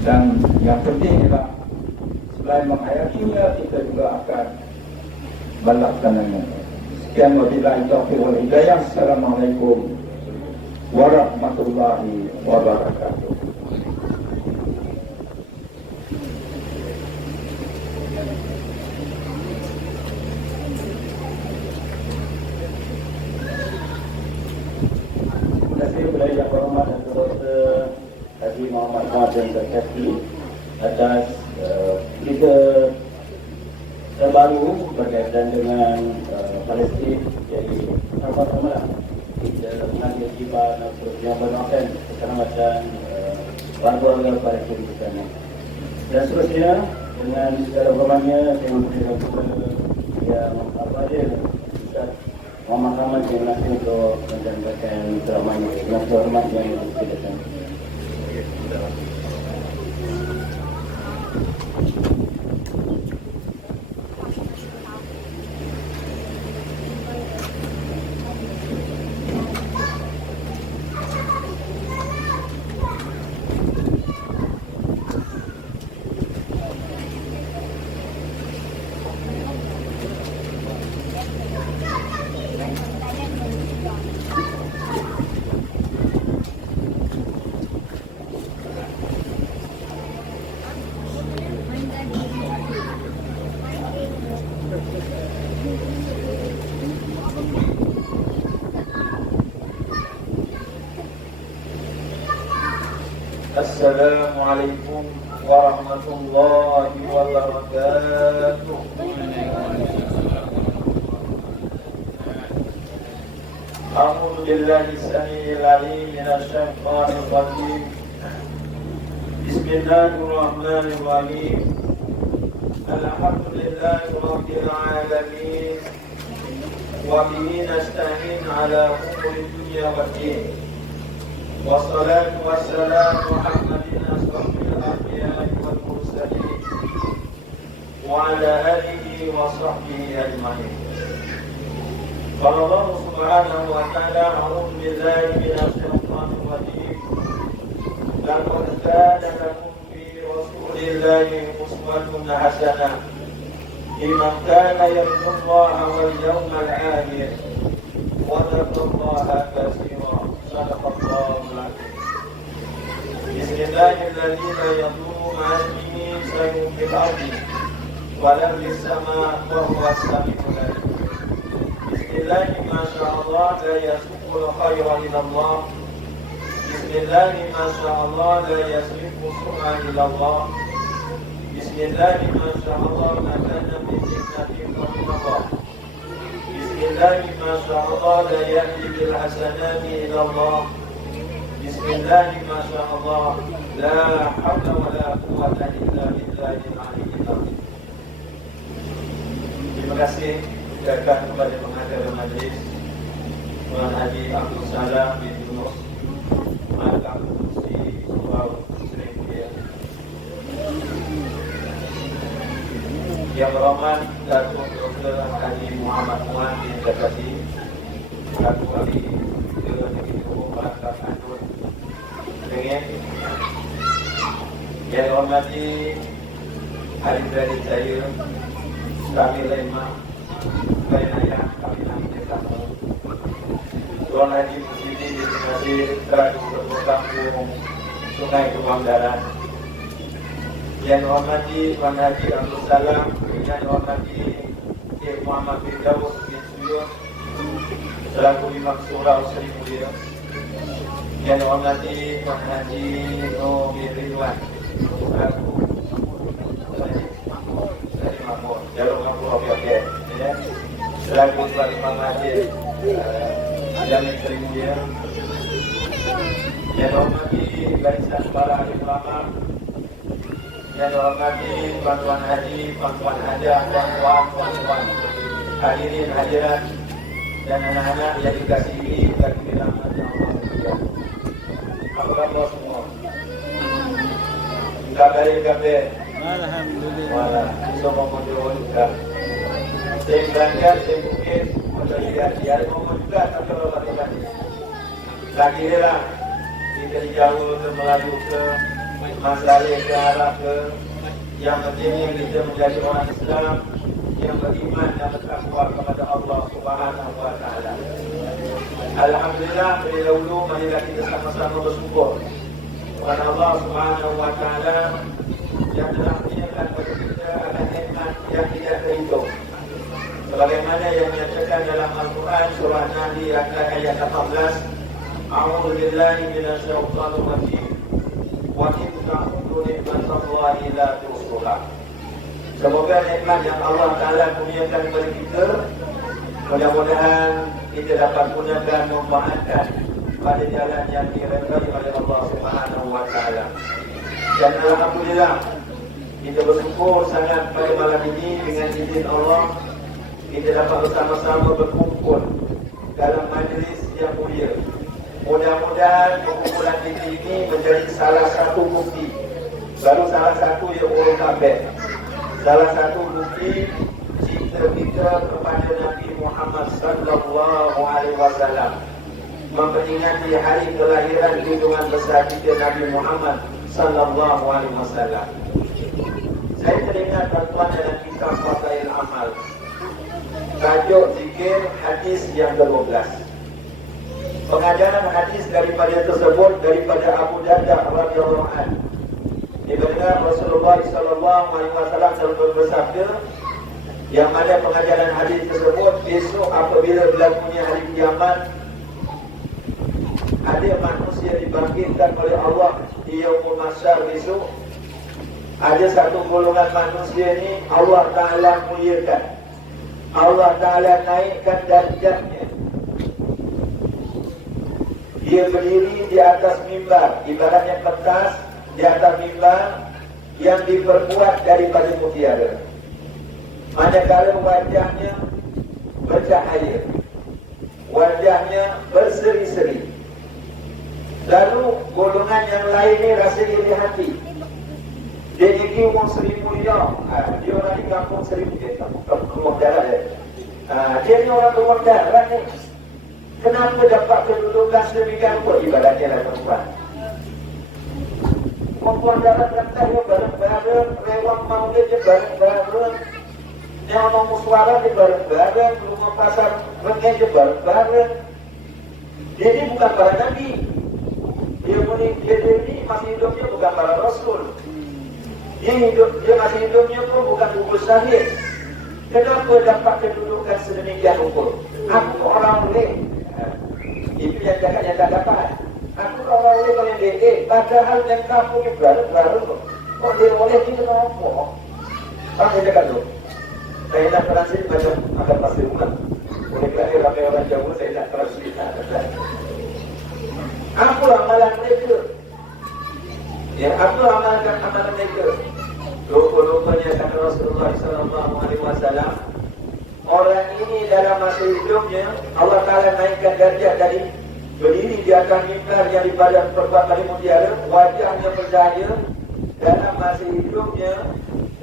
Dan yang penting ialah selain menghayatinya, kita juga akan melaksanakannya. Sekian wabillahi taufiq wal hidayah. Assalamualaikum warahmatullahi wabarakatuh. Terima kasih kepada Yang Berhormat dan Dr. Haji Muhammad Fadil Zakati atas berita terbaru berkaitan dengan Palestin. Jadi sama-sama kita mengambil jibat yang bermakna keselamatan warga Palestin di sana. Dan seterusnya dengan segala hormatnya saya mempersilakan kepada Yang Fadil Ustaz Muhammad Ahmad yang nanti untuk menjalankan ceramahnya dengan hormat yang diberikan. Assalamualaikum warahmatullahi wabarakatuh. A'udzu billahi samii'il 'aliim minasy syaithaanir rajiim. Bismillahirrahmanirrahim. Alhamdulillahi rabbil 'alamin. Wa bihi nasta'in 'ala umuri dunya waddin. Wassalatu wassalamu ala asyrafil anbiya'i wal mursalin wa ala alihi wa sahbihi ajma'in. Qala Allah subhanahu wa ta'ala, a'udzu billahi minasy syaithanir rajim. Laqad kana lakum fi rasulillahi uswatun hasanah liman kana yarjullaha wal yawmal akhir wa dzakarallaha katsiran. Sadaqallahul azim. Bismillahirrahmanirrahim. Yadurru ma'asmihi sayyun fil ardi wa lam bis-sama' wa huwa as-sami'ul 'alim. Bismillahi ma sya'allah la yasbiqul khayra ila Allah. Bismillahi ma sya'allah la yasbiqu su'a ila Allah. Bismillahi ma sya'allah ma kana min fitnatin min Allah. Bismillahi ma sya'allah la ya'ti bil hasanati ila Allah. Bismillahi ma sya'allah la hawla wa la quwwata illa billahil 'aliyyil 'azim. Terima kasih ucapkan kepada pengacara majlis Tuan Haji Abdul Salam bin Yunus, Mahkamah Konstitusi Surau Sri. Yang berhormat Datuk Dr. Haji Muhammad Muhammad bin Zakati, Datuk Wali Negeri Johor Bahasa Anur Dengan yang dihormati adik-adik saya, kami lema, kami ayah, kami nanti kamu, Tuan Haji Musidi di Nasir, Rakyat Kampung Sungai Kebanggaran. Yang dihormati Tuan Haji Abdul Salam, yang dihormati Syekh Muhammad bin Daud bin Suyun selaku Imam Surau Sri Mulia, yang dihormati Tuan Haji Nur bin Ridwan selaku Makmur Jalur Kampung Okey, selaku Tuan Imam Haji Jamin Sri Mulia, yang dihormati barisan para ahli ulama, yang dihormati tuan-tuan haji, tuan-tuan hajah, tuan-tuan hadirin hadirat dan anak-anak yang dikasihi dan dirahmati Allah. Apa khabar semua? Kabar. Alhamdulillah. Semua mohon juga. Saya belajar, saya mungkin melihat dia mohon juga tapi kalau lagi lah kita jauh ke Melayu ke masalah ke arah ke yang pentingnya kita menjadi orang Islam yang beriman dan bertakwa kepada Allah Subhanahu wa taala. Alhamdulillah, dari dahulu marilah kita sama-sama bersyukur kepada Allah Subhanahu wa taala yang telah menyiapkan kepada kita akan nikmat yang tidak terhitung. Sebagaimana yang menyatakan dalam Al-Quran surah Nahl ayat 18, A'udzu billahi minasyaitonir rajim. Wa in ta'uddu ni'matallahi la tuhsuha. Semoga nikmat yang Allah Ta'ala kurniakan kepada kita, mudah-mudahan kita dapat gunakan memanfaatkan pada jalan yang diridai oleh Allah Subhanahu wa taala. Dan alhamdulillah, kita bersyukur sangat pada malam ini dengan izin Allah kita dapat bersama-sama berkumpul dalam majlis yang mulia. Mudah-mudahan perkumpulan kita ini menjadi salah satu bukti, baru salah satu yang orang kabeh, salah satu bukti cinta kita kepada Nabi Muhammad sallallahu alaihi wasallam, memperingati hari kelahiran junjungan besar kita Nabi Muhammad sallallahu alaihi wasallam. Saya teringat tuan dalam kitab Fadail Amal, tajuk zikir hadis yang ke-12. Pengajaran hadis daripada tersebut daripada Abu Darda radhiyallahu anhu. Diberitakan Rasulullah sallallahu alaihi wasallam telah bersabda, yang mana pengajaran hadis tersebut, besok apabila berlakunya hari kiamat, ada manusia dibangkitkan oleh Allah di yaumul mahsyar besok. Ada satu golongan manusia ni Allah Ta'ala muliakan, Allah Ta'ala naikkan darjatnya. Dia berdiri di atas mimbar, ibaratnya pentas di atas mimbar yang diperbuat daripada mutiara. Manakala wajahnya bercahaya, wajahnya berseri-seri. Lalu golongan yang lain ni rasa iri hati. Dia ni umur 1000 ya. Dia orang di kampung 1000 dia, kampung darat dia. Dia ni orang rumah darat ni. Kenapa dapat kedudukan sedemikian rupa? Ibaratnya lah perempuan. Perempuan darat rendah dia bareng-bareng, rewang maulid dia bareng-bareng, yang orang musyawarah dia bareng-bareng, rumah pasar rengeng dia bareng-bareng. Dia ni bukan para nabi. Dia ni masih hidupnya bukan para rasul. Dia masih hidupnya pun bukan gugus syahid. Kenapa dapat kedudukan sedemikian rupa? Aku orang boleh. Itu yang cakap yang tak dapat. Aku orang boleh paling dek. Padahal yang kamu ni bareng-bareng. Kok dia boleh kita nampak? Apa dia cakap tu? Saya nak translate macam akan pasti umat. Oleh kerana ramai orang Jawa, saya nak translate. Apa amalan mereka? Ya, apa amalan mereka? Rupa-rupanya kata Rasulullah SAW, orang ini dalam masa hidupnya Allah Ta'ala naikkan darjat dari berdiri di atas mimbar yang diperbuat dari mutiara, wajahnya bercahaya. Dalam masa hidupnya,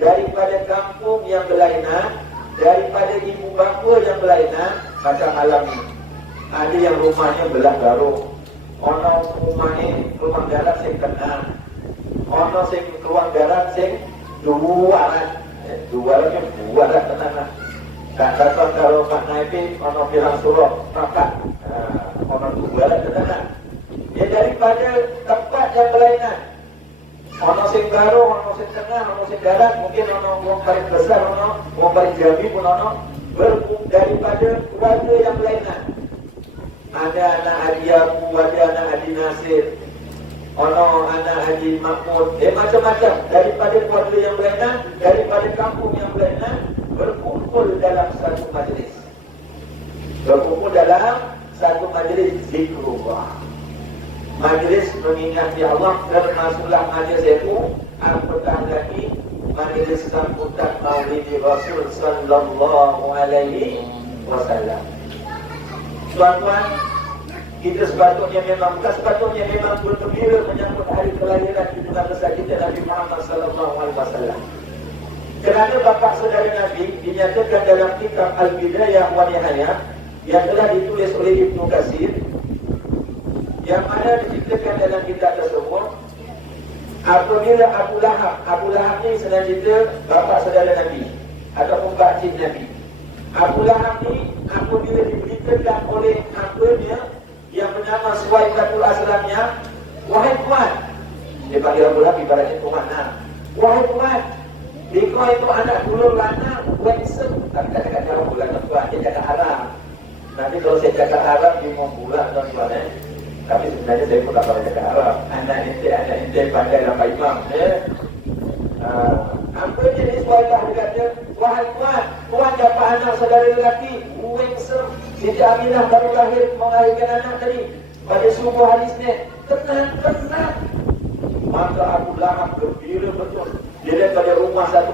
daripada kampung yang berlainan, daripada ibu bapa yang berlainan, macam malam ini ada yang rumahnya belah garuh, orang rumah darat sing kenal, orang sing keluar darat sing dua lah tenang. Tak dapat kalau Pak Naib orang bilang surah pakat, orang dua lah tenang. Ya, daripada tempat yang berlainan, orang sing garuh, orang sing tengah, orang sing darat, mungkin orang paling besar, orang paling jami pun orang daripada keluarga yang berlainan. Ada anak Haji Abu, ada anak Haji Nasir, anak Haji Mahmud, macam-macam. Daripada keluarga yang berlainan, daripada kampung yang berlainan, berkumpul dalam satu majlis. Berkumpul dalam satu majlis zikrullah. Majlis mengingati Allah, termasuklah majlis itu apatah lagi majlis sambutan Maulid Rasul sallallahu alaihi wasallam. Tuan-tuan, kita sepatutnya memang bergembira menyambut hari kelahiran junjungan besar kita Nabi Muhammad sallallahu alaihi wasallam. Kerana bapa saudara Nabi dinyatakan dalam kitab Al-Bidayah wa Nihayah yang telah ditulis oleh Ibnu Katsir, yang mana diceritakan dalam kitab tersebut, Apabila Abu Lahab ni selanjutnya bapa saudara Nabi ataupun pakcik Nabi. Abu Lahab ni apabila diberitakan oleh hambanya yang bernama Suwaibatul Aslamnya, wahai tuan, dia panggil Abu Lahab ibaratnya tuan. Wahai tuan, dikau itu anak dulur lanang, wensem. Tapi tak cakap Arab pula tuan, dia cakap Arab. Nanti kalau saya cakap Arab, dia mau pula tuan-tuan. Tapi sebenarnya saya pun tak pandai cakap Arab. Anak ente pandai dapat imam. Apa jenis wajah dia kata, wahai tuan dapat anak saudara lelaki, wensem. Siti Aminah baru lahir, melahirkan anak tadi. Pada subuh hadis ni, tenang. Maka Abu Lahab gembira betul. Dia lihat pada rumah satu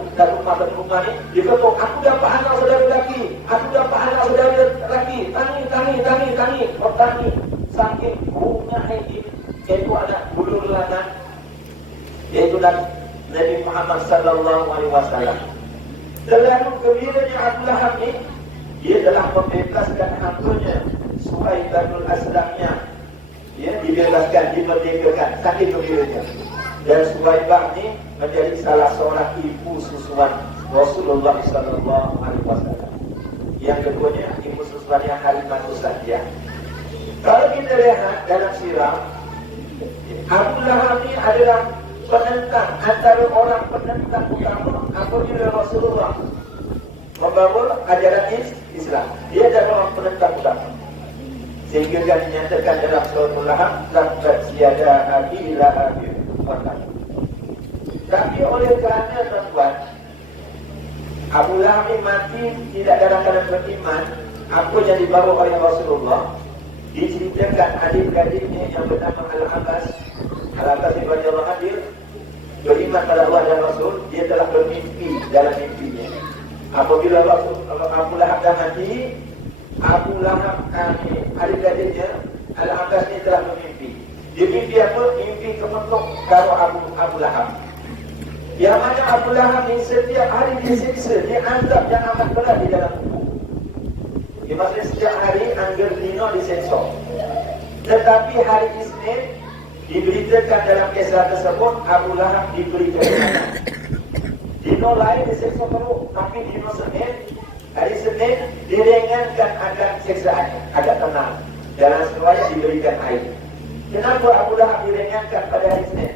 rumah ni, dia kata, aku dapat anak saudara lelaki, Tangi. Saking bunga ini, iaitu anak dulur lanang, iaitu Nabi Muhammad sallallahu alaihi wasallam. Terlalu gembiranya Abu Lahab ni, dia telah membebaskan hambanya Suwaibatul Aslamnya. Ya, dibebaskan, dimerdekakan, saking gembiranya. Dan Suwaibah ni menjadi salah seorang ibu susuan Rasulullah sallallahu alaihi wasallam. Yang keduanya ibu susuannya Halimatus Sa'diyah. Kalau kita lihat dalam sirah, Abu Lahab ni adalah penentang, antara orang penentang utama apabila Rasulullah membawa ajaran Islam. Dia adalah orang penentang utama. Sehingga dia dinyatakan dalam surah Al-Lahab, "Tabbat yada abi lahabin wa tab." Tapi oleh kerana tuan-tuan, Abu Lahab mati tidak dalam keadaan beriman, apa yang dibawa oleh Rasulullah, diceritakan adik-adiknya yang bernama Al-Abbas radhiyallahu anhu beriman pada Allah dan Rasul. Dia telah bermimpi dalam mimpinya. Apabila Abu Lahab dah mati, Abu Lahab adik-adiknya Al-Abbas ni telah bermimpi. Dia mimpi apa? Mimpi kementok karo Abu Lahab. Yang mana Abu Lahab ni setiap hari disiksa, dia azab yang amat berat di dalam kubur. Dia maksudnya setiap hari anggar dino disensor. Tetapi hari Isnin diberitakan dalam kisah tersebut Abu Lahab diberi kemenangan. Dino lain disensor terus, tapi dino Senin, hari Senin diringankan akan siksaannya, agak tenang. Dalam semuanya diberikan air. Kenapa Abu Lahab diringankan pada hari Senin?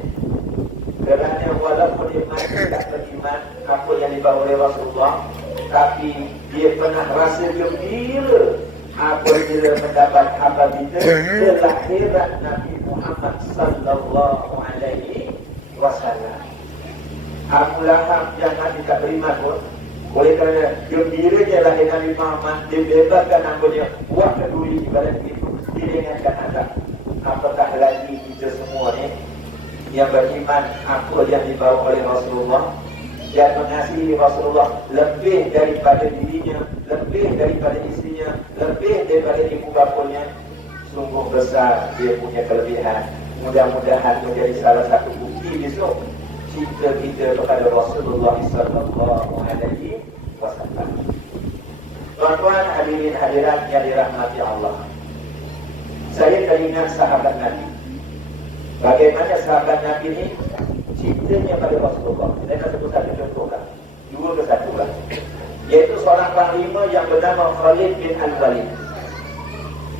Kerana walaupun dia mati tak beriman apa yang dibawa oleh Rasulullah, tapi dia pernah rasa gembira apabila mendapat khabar kelahiran Nabi Muhammad sallallahu alaihi wasallam. Abu Lahab yang mati tak beriman pun, oleh kerana gembiranya lahir Nabi Muhammad, dia bebaskan namanya, buat peduli ibadat itu, diringankan azab. Apatah lagi kita semua ni yang beriman apa yang dibawa oleh Rasulullah, yang mengasihi Rasulullah lebih daripada dirinya, lebih daripada isterinya, lebih daripada ibu bapanya. Sungguh besar dia punya kelebihan. Mudah-mudahan menjadi salah satu bukti besok cinta kita kepada Rasulullah sallallahu alaihi wasallam. Tuan-tuan, hadirin hadirat yang dirahmati Allah, saya teringat sahabat Nabi. Bagaimana sahabat Nabi ini cintanya pada Rasulullah. Saya nak sebut satu contoh lah, dua ke satu lah, iaitu seorang panglima yang bernama Khalid bin Al-Walid.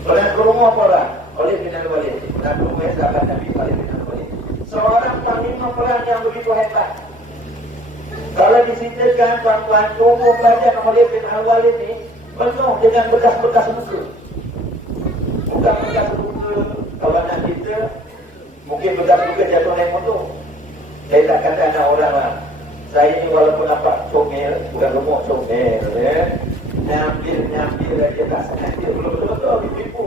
Pernah ke rumah orang Khalid bin Al-Walid, pernah ke rumah sahabat Nabi Khalid bin Al-Walid, seorang panglima perang yang begitu hebat. Kalau diceritakan tuan-tuan, tubuh badan Khalid bin Al-Walid ni penuh dengan bekas-bekas luka. Bukan bekas luka kawanan kita, mungkin bekas luka jatuh naik motor. Saya tak kata anak orang lah. Saya ni walaupun nampak comel, bukan gemuk comel, nyambil aja tak sengaja, betul-betul ditipu.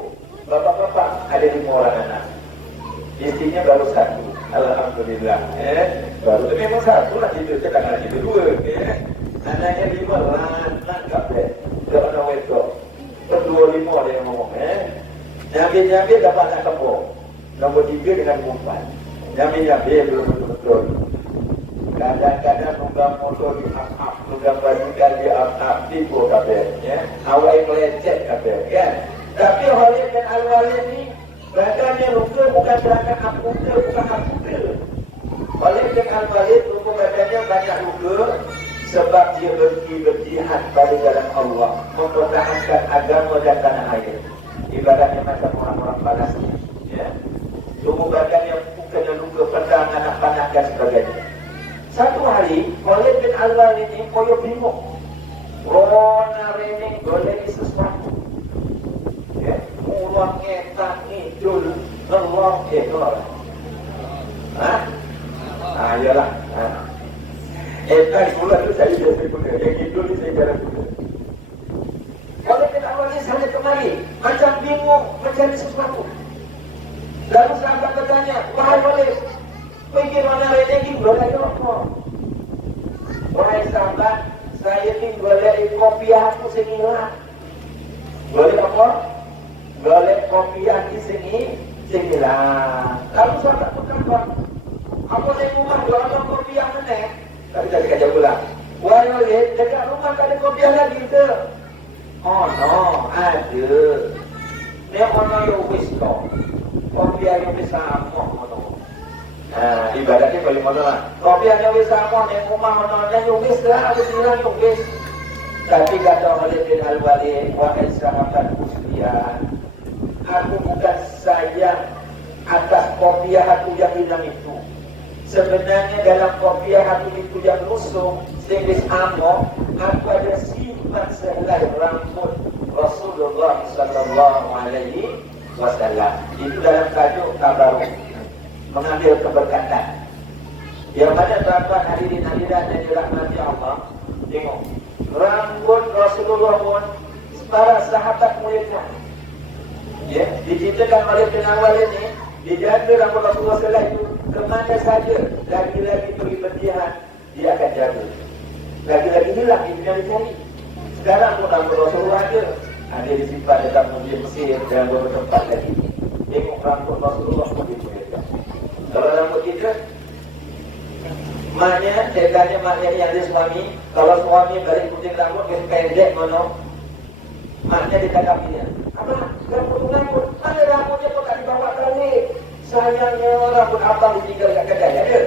Bapak-bapak ada 5 orang anak, istrinya baru 1. Alhamdulillah. Baru tu memang 1 lah, kita tak nak kita 2. Anaknya 5 langkap deh. Tak pernah wetok. Berdua 5 dia ngomong. Nyambil dapat anak kembang. Nombor 3 dengan perempuan. Nyambil betul-betul. Kadang-kadang nunggang motor di up-up, nunggang basikal di up-up, tipu kabel. Awal melecet kabel, kan? Tapi Khalid bin Al-Walid ni badannya luka bukan kerana amputa, bukan amputa. Oleh bin Al-Walid tubuh badannya banyak luka sebab dia berjihad pada jalan Allah, mempertahankan agama dan tanah air. Ibaratnya macam orang-orang Palestin, ya. Tubuh badannya kena luka pedang, anak panah dan sebagainya. Satu hari, Walid bin Al-Walid ini koyo bingung. Rona rening golek sesuatu. Ya, ulang ngetak ngidul, ngelok ekor. Iyalah. Etak pula tu saya biasa guna. Yang ngidul ni saya jarang guna. Walid bin Al-Walid sana kemari, macam bingung mencari sesuatu. Lalu sahabat bertanya, wahai Walid, pergi mana rening golek apa? Wahai sahabat, saya ni golek kopiah aku sengilah. Golek apa? Golek kopiah aku sengilah. Lalu sahabat berkata, apa di rumah ada kopiah mana? Tapi tadi kata pula, wahai Walid, dekat rumah tak ada kopiah lagi ke? Oh no, ada. Ni orang yang wis kau. Kopiah yang besar mono. Ibaratnya balik mono lah. Kopiah yang besar mono, yang rumah mono, yang wis lah, ada bilang yang wis. Tapi kata Walid bin Al-Walid, wahai sahabat sekalian, aku bukan sayang atas kopiah aku yang hilang itu. Sebenarnya dalam kopiah aku itu yang rusuk, sejenis amok, aku ada simpan sehelai rambut Rasulullah sallallahu alaihi wasallam. Itu dalam tajuk tabaruk, mengambil keberkatan. Yang mana tuan-tuan hadirin hadirat yang dirahmati Allah, tengok rambut Rasulullah pun para sahabat mulia. Ya, diceritakan oleh bin Al-Walid ini, dijaga rambut Rasulullah sallallahu alaihi wasallam kemana saja, lagi-lagi pergi berjihad, dia akan jaga. Lagi-lagi hilang, dia tidak dicari. Sekarang pun rambut Rasulullah ada disimpan dalam muzium Mesir dan beberapa tempat lagi. Tengok rambut Rasulullah begitu. Kalau rambut kita, maknya, saya tanya maknya yang ada suami, kalau suami balik putih rambut, dia pendek mana? Maknya dia kata dia, apa? Rambut, mana rambutnya pun tak dibawa balik. Sayangnya rambut abang ditinggal kat kedai ada.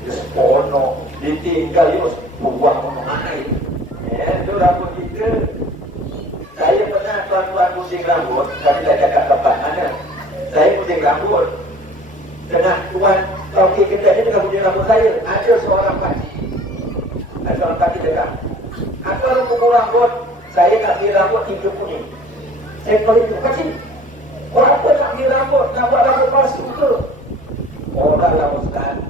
Dia sepono, ditinggal dia buang minum air. Itu rambut kita. Saya pernah tuan-tuan pusing rambut, tapi tak cakap tempat mana. Saya pusing rambut. Tengah tuan tauki kedai ni tengah pusing rambut saya. Ada seorang pakcik. Ada seorang pakcik dekat. Aku harus pukul rambut. Saya nak beli rambut 3 kuning. Saya balik tu, pakcik. Berapa nak beli rambut? Nak buat rambut palsu ke? Orang lah Ustaz.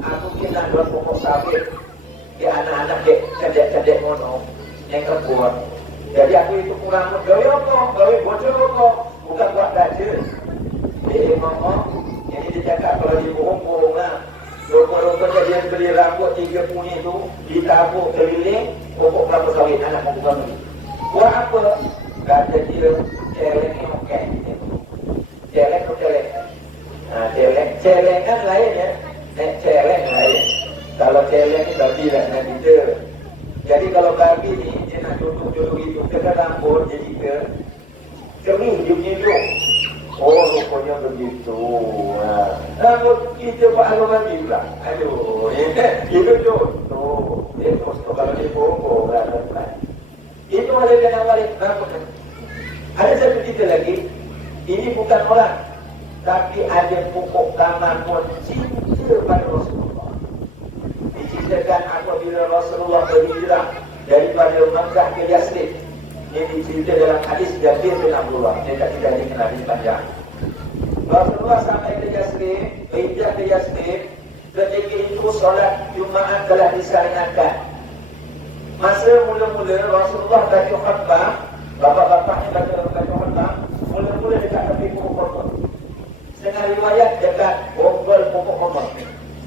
Aku kena 2 pokok sawit. Dia anak-anak dek, cedek-cedek mono. Yang kebun. Jadi aku itu kurang gawe apa? Gawe bocor apa? Bukan buat gaje. Dia ngomong, yang dia cakap kalau dia bohong-bohong lah. Rupa-rupanya dia beli rambut 3 kuning tu, ditabuk keliling, pokok kelapa sawit, anak pokok kami. Buat apa? Kata dia, celeng ni okey. Celeng tu celeng. Celeng kan lain ya. Celeng lain. Kalau celeng ni babi lah dengan kita. Jadi kalau babi ni, dia nak jodoh-jodoh itu, kena rambut jadi ke kering, dia menyeduk. Oh, rupanya begitu. Rambut kita buat haluan juga. Aduh, itu jodoh. Dia posto kalau dia bohong lah. Itu ada kena balik rambut. Ada satu cerita lagi. Ini bukan orang, tapi ada pokok taman pun cinta pada Rasulullah. Diceritakan apabila Rasulullah berhijrah daripada Makkah ke Yasrib. Ini dicerita dalam hadis Jabir bin Abdullah. Saya tak tidak dikenal hadis panjang. Rasulullah sampai ke Yasrib, berhijrah ke Yasrib. Ketika itu solat Jumaat telah disyariatkan. Masa mula-mula Rasulullah baca khutbah, bapak-bapaknya baca khutbah, mula-mula dekat tepi pokok kurma. Setengah riwayat dekat bonggol pokok kurma.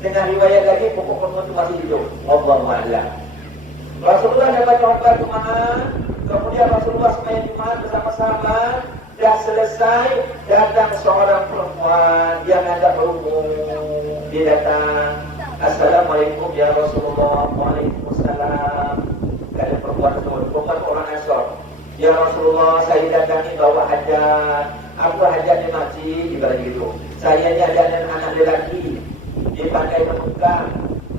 Setengah riwayat lagi pokok kurma itu masih hidup. Allahu a'lam. Rasulullah dah baca khutbah Jumaat, kemudian Rasulullah sembahyang Jumaat bersama-sama. Dah selesai, datang seorang perempuan yang ada berumur. Dia datang, Assalamualaikum ya Rasulullah. Waalaikumsalam. Kata perempuan itu, perempuan orang Ansor. Ya Rasulullah, saya datang ni bawa hajat. Apa hajat dia makcik? Ibarat gitu. Saya ni ada anak lelaki. Dia pandai bertukar.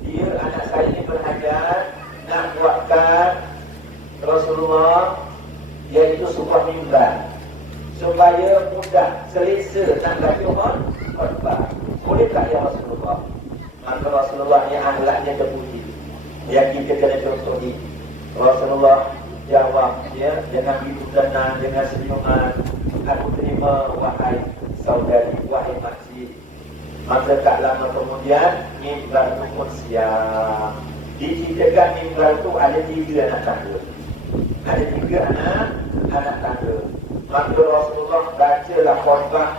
Dia anak saya ini berhajat nak buatkan Rasulullah iaitu sebuah mimbar supaya mudah selesa nak baca khutbah. Boleh tak ya Rasulullah? Maka Rasulullah ni akhlaknya terpuji. Yang kita kena contohi. Rasulullah jawab dia dengan begitu tenang, dengan senyuman. Aku terima wahai saudari, wahai makcik. Maka tak lama kemudian mimbar itu pun siap. Diceritakan mimbar itu ada 3 anak tangga. Ada 3 anak tangga. Maka Rasulullah bacalah khutbah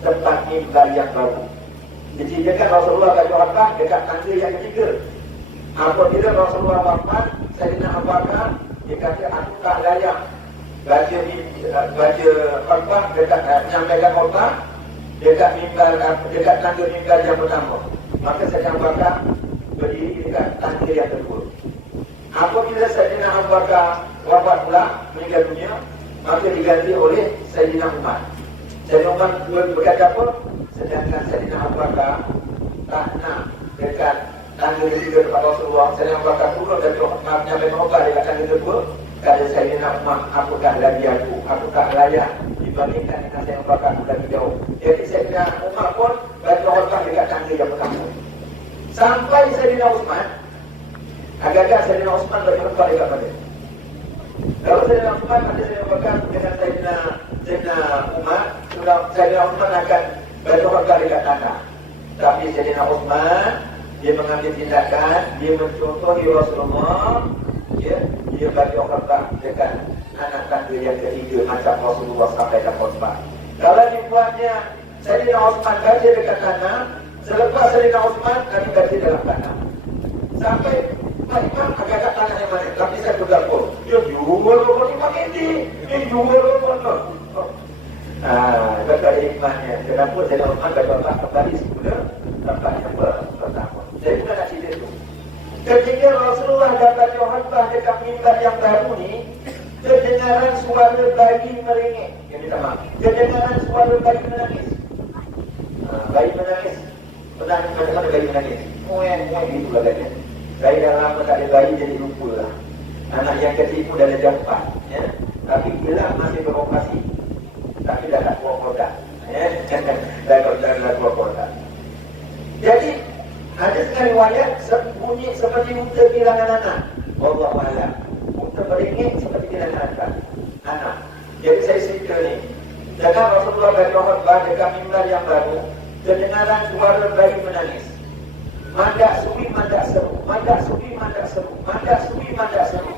tempat mimbar yang baru. Diceritakan Rasulullah baca khutbah dekat tangga yang ketiga. Apabila Rasulullah wafat, Sayyidina Abu Bakar dia kata aku tak layak baca khutbah dekat menyampaikan khutbah dekat mimbar, dekat tangga mimbar yang pertama. Maka Sayyidina Abu Bakar berdiri dekat tangga yang kedua. Apabila Sayyidina Abu Bakar wafat pula, meninggal dunia, maka diganti oleh Sayyidina Umar. Sayyidina Umar berkata apa? Sedangkan Sayyidina Abu Bakar tak nak dekat tangga ketiga tempat Rasulullah. Sayyidina Abu Bakar turun dan menyampaikan khutbah dekat tangga kedua. Kata Sayyidina Umar, apakah lagi aku? Aku tak layak dibandingkan dengan Sayyidina Abu Bakar, aku lagi jauh. Jadi Sayyidina Umar pun baca khutbah dekat tangga yang pertama. Sampai Sayyidina Utsman, agak-agak Sayyidina Utsman baca khutbah dekat mana? Kalau Sayyidina Utsman ada Sayyidina Abu Bakar dengan Sayyidina Umar, sudah Sayyidina Utsman akan baca khutbah dekat tanah. Tapi Sayyidina Utsman dia mengambil tindakan, dia mencontohi Rasulullah, dia baca khutbah dekat anak tangga yang ketiga macam Rasulullah sampaikan khutbah. Kalau dibuatnya Sayyidina Utsman baca dekat tanah, selepas Sayyidina Utsman kami baca dalam tanah. Sampai Imam agak-agak tanah yang mana? Tapi saya bergabung. Dia jual rokok ni pakai ni. Dia jual rokok tu. Itu ada hikmahnya. Kenapa Sayyidina Utsman baca kembali semula tempat yang pertama. Saya bukan nak cerita itu. Ketika Rasulullah dah baca khutbah dekat mimbar yang baru ni, kedengaran suara bayi merengek. Yang minta maaf. Kedengaran suara bayi menangis. Bayi menangis. Pernah macam mana bayi menangis? Mueng gitu lah kan. Saya dah lama tak ada bayi jadi lupa lah. Anak yang kecil pun dah ada 4 ya. Tapi gila masih beroperasi. Tapi dah tak keluar kotak ya. Dah keluar kotak. Jadi ada sekali riwayat bunyi seperti unta kehilangan anak. Wallahu a'lam. Unta beringin seperti kehilangan anak. Jadi saya cerita ni, dengan Rasulullah baca khutbah dekat mimbar yang baru, kedengaran suara bayi menangis. Mandak suwi mandak seru, mandak suwi mandak seru, mandak suwi mandak seru.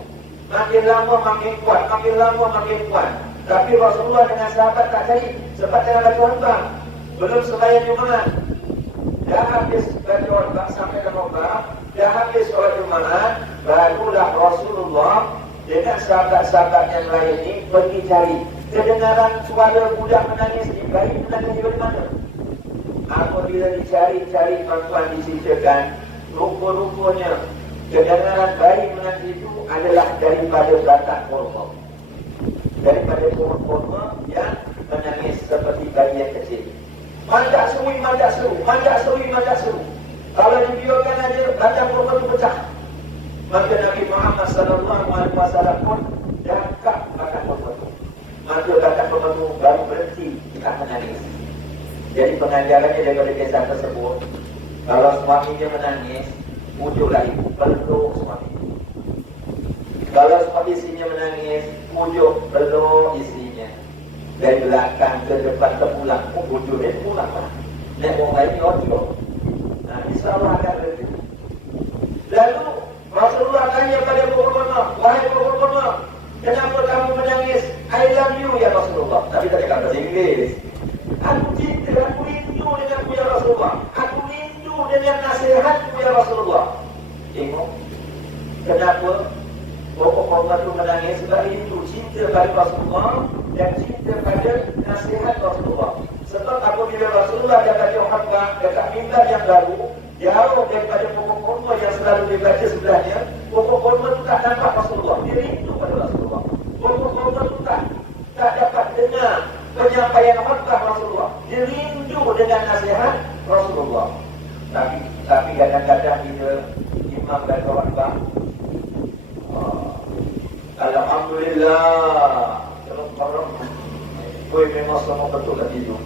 Makin lama makin kuat, makin lama makin kuat. Tapi Rasulullah dengan sahabat tak jadi sebab tengah baca khutbah. Belum sembahyang Jumaat. Dah habis baca khutbah sampai ke khutbah, dah habis solat Jumaat, barulah Rasulullah dengan sahabat-sahabat yang lain ini pergi cari kedengaran suara budak menangis, bayi menangis di mana? Apabila dicari-cari tuan-tuan diceritakan, rupa-rupanya kedengaran bayi menangis itu adalah daripada batang kurma. Daripada pohon kurma yang menangis seperti bayi yang kecil. Mandak seru, mandak seru, mandak seru, mandak seru. Kalau dibiarkan aja batang kurma itu pecah. Maka Nabi Muhammad SAW pun jangkap batang kurma itu. Maka batang kurma itu baru berhenti tak menangis. Jadi pengajarannya daripada kisah tersebut, kalau suaminya menangis, pujuklah ibu, peluk suaminya. Kalau isterinya menangis, pujuk, peluk isterinya. Dari belakang ke depan ke pulang, pujuk dia pulang lah. Nek orang lain ni ojo. InsyaAllah akan berhenti. Lalu Rasulullah tanya pada Qur'ana, wahai Qur'ana, kenapa kamu menangis? I love you ya Rasulullah. Tapi tak cakap bahasa Inggeris. Aku cinta, aku rindu denganmu ya Rasulullah. Aku rindu dengan nasihatmu ya Rasulullah. Tengok, kenapa pokok korban itu menangis? Sebab rindu cinta pada Rasulullah dan cinta pada nasihat Rasulullah. Sebab apabila Rasulullah dah baca khutbah dekat mimbar yang baru, jauh daripada pokok korban yang selalu dibaca sebelahnya, pokok korban itu tak nampak Rasulullah. Dia rindu pada Rasulullah. Pokok korban itu tak dapat dengar penyampaian khutbah Rasulullah. Dia rindu dengan nasihat Rasulullah. Tapi kadang-kadang kita imam dan kawan bang. Alhamdulillah. Kalau kau memang semua betul lagi tu.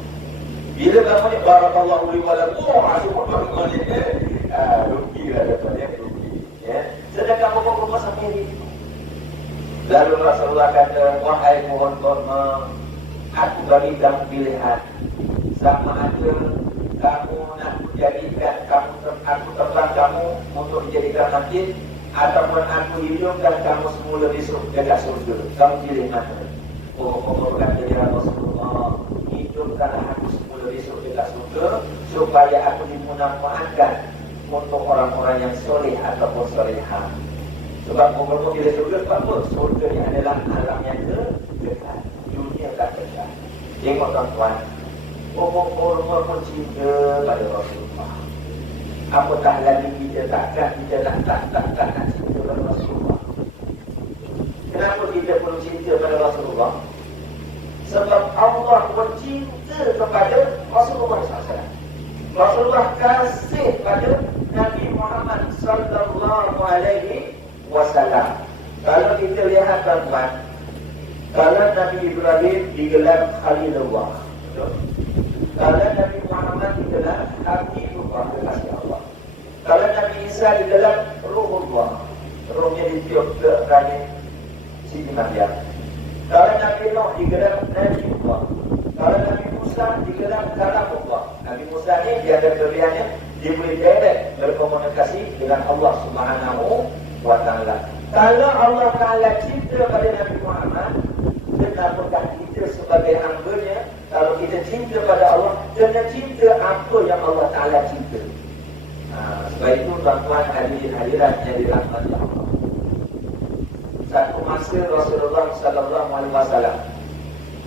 Bila kamu ni barakallahu li wa lakum, asyik orang ni rugi lah daripada rugi. Ya. Sedangkan kamu rumah sendiri. Lalu Rasulullah kata, wahai mohon korma, aku bagi kamu pilihan. Sama ada kamu nak jadikan aku terbang kamu untuk dijadikan masjid, ataupun aku hidupkan kamu semula di surga. Kamu pilih mana? Oh, kata dia Rasulullah, hidupkanlah aku semula di surga supaya aku dimunafa'atkan untuk orang-orang yang soleh ataupun solehah. Sebab umur bila surga, apa? Surga ni adalah alam yang dekat, dunia tak dekat. Tengok tuan-tuan, umur pun cinta pada Rasulullah. Apatah lagi kita tak nak cinta pada Rasulullah. Kenapa kita perlu cinta pada Rasulullah? Sebab Allah pun cinta kepada Rasulullah SAW. Rasulullah kasih pada Nabi Muhammad sallallahu alaihi wasallam. Kalau kita lihat tuan-tuan, kalau Nabi Ibrahim digelar Khalilullah, betul? Kalau Nabi Muhammad digelar Habibullah, kekasih Allah. Kalau Nabi Isa digelar Ruhullah, rohnya ditiup ke rahim Siti Maryam. Kalau Nabi Nuh digelar Nabiullah. Kalau Nabi Musa digelar Kalamullah. Nabi Musa ni dia ada kelebihannya, dia boleh direct berkomunikasi dengan Allah Subhanahu wa ta'ala. Kalau Allah Ta'ala cinta pada Nabi Muhammad, kenapakah kita sebagai hamba-Nya, kalau kita cinta pada Allah, kena cinta apa yang Allah Ta'ala cinta. Sebab itu tuan-tuan hadirin-hadirat yang dirahmati Allah. Satu masa Rasulullah sallallahu alaihi wasallam.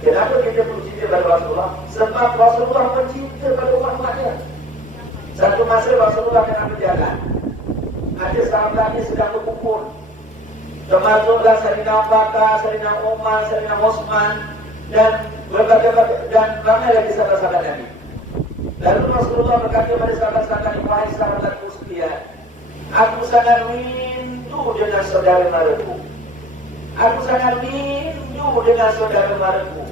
Kenapa kita perlu cinta pada Rasulullah? Sebab Rasulullah mencinta pada umat-umatnya. Satu masa Rasulullah kena berjalan. Ada sahabatnya sedang berkumpul. Termasuklah Sayyidina Abu Bakar, Sayyidina Umar, Sayyidina Utsman dan berbagai dan ramai lagi sahabat-sahabat Nabi. Lalu Rasulullah berkata kepada sahabat-sahabat, wahai sahabatku sekalian, aku sangat rindu dengan saudara-maraku. Aku sangat rindu dengan saudara-maraku.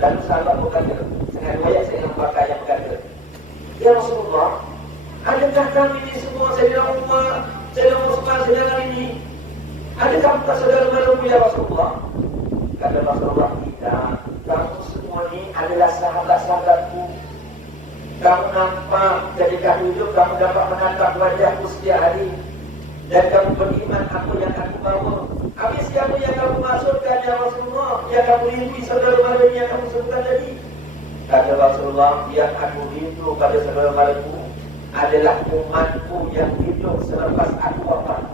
Lalu sahabat berkata, dengan riwayat Sayyidina Abu Bakar yang berkata, ya Rasulullah, adakah kami ini semua Sayyidina Umar, Sayyidina Utsman, Sayyidina ini? Adakah bukan saudara-maraku ya Rasulullah? Kata Rasulullah, tidak. Kamu semua ini adalah sahabat-sahabatku. Kamu nampak ketika hidup, kamu dapat menatap wajahku setiap hari. Dan kamu beriman apa yang aku bawa. Habis kamu yang kamu maksudkan ya Rasulullah, yang kamu rindu saudara-mara yang kamu sebutkan tadi. Kata Rasulullah, yang aku rindu pada saudara-maraku adalah umatku yang hidup selepas aku wafat.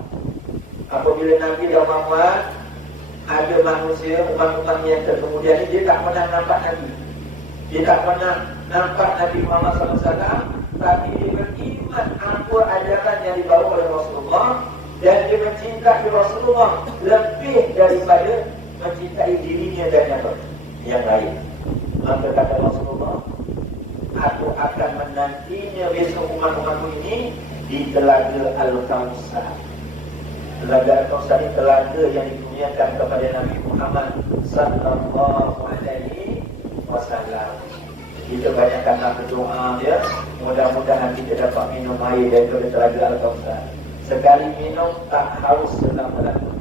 Apabila Nabi dah wafat, ada manusia, umat-umat yang kemudian ini, dia tak pernah nampak Nabi. Dia tak pernah nampak Nabi Muhammad SAW, tapi dia beriman apa ajaran yang dibawa oleh Rasulullah, dan dia mencintai Rasulullah lebih daripada mencintai dirinya dan yang lain. Maka kata Rasulullah, aku akan menantinya besok umat-umatku ini di Telaga Al-Kautsar. Telaga Al-Kautsar ini telaga yang dikurniakan kepada Nabi Muhammad sallallahu alaihi wasallam. Kita banyakkanlah berdoa ya, mudah-mudahan kita dapat minum air daripada Telaga Al-Kautsar. Sekali minum tak haus selama-lamanya.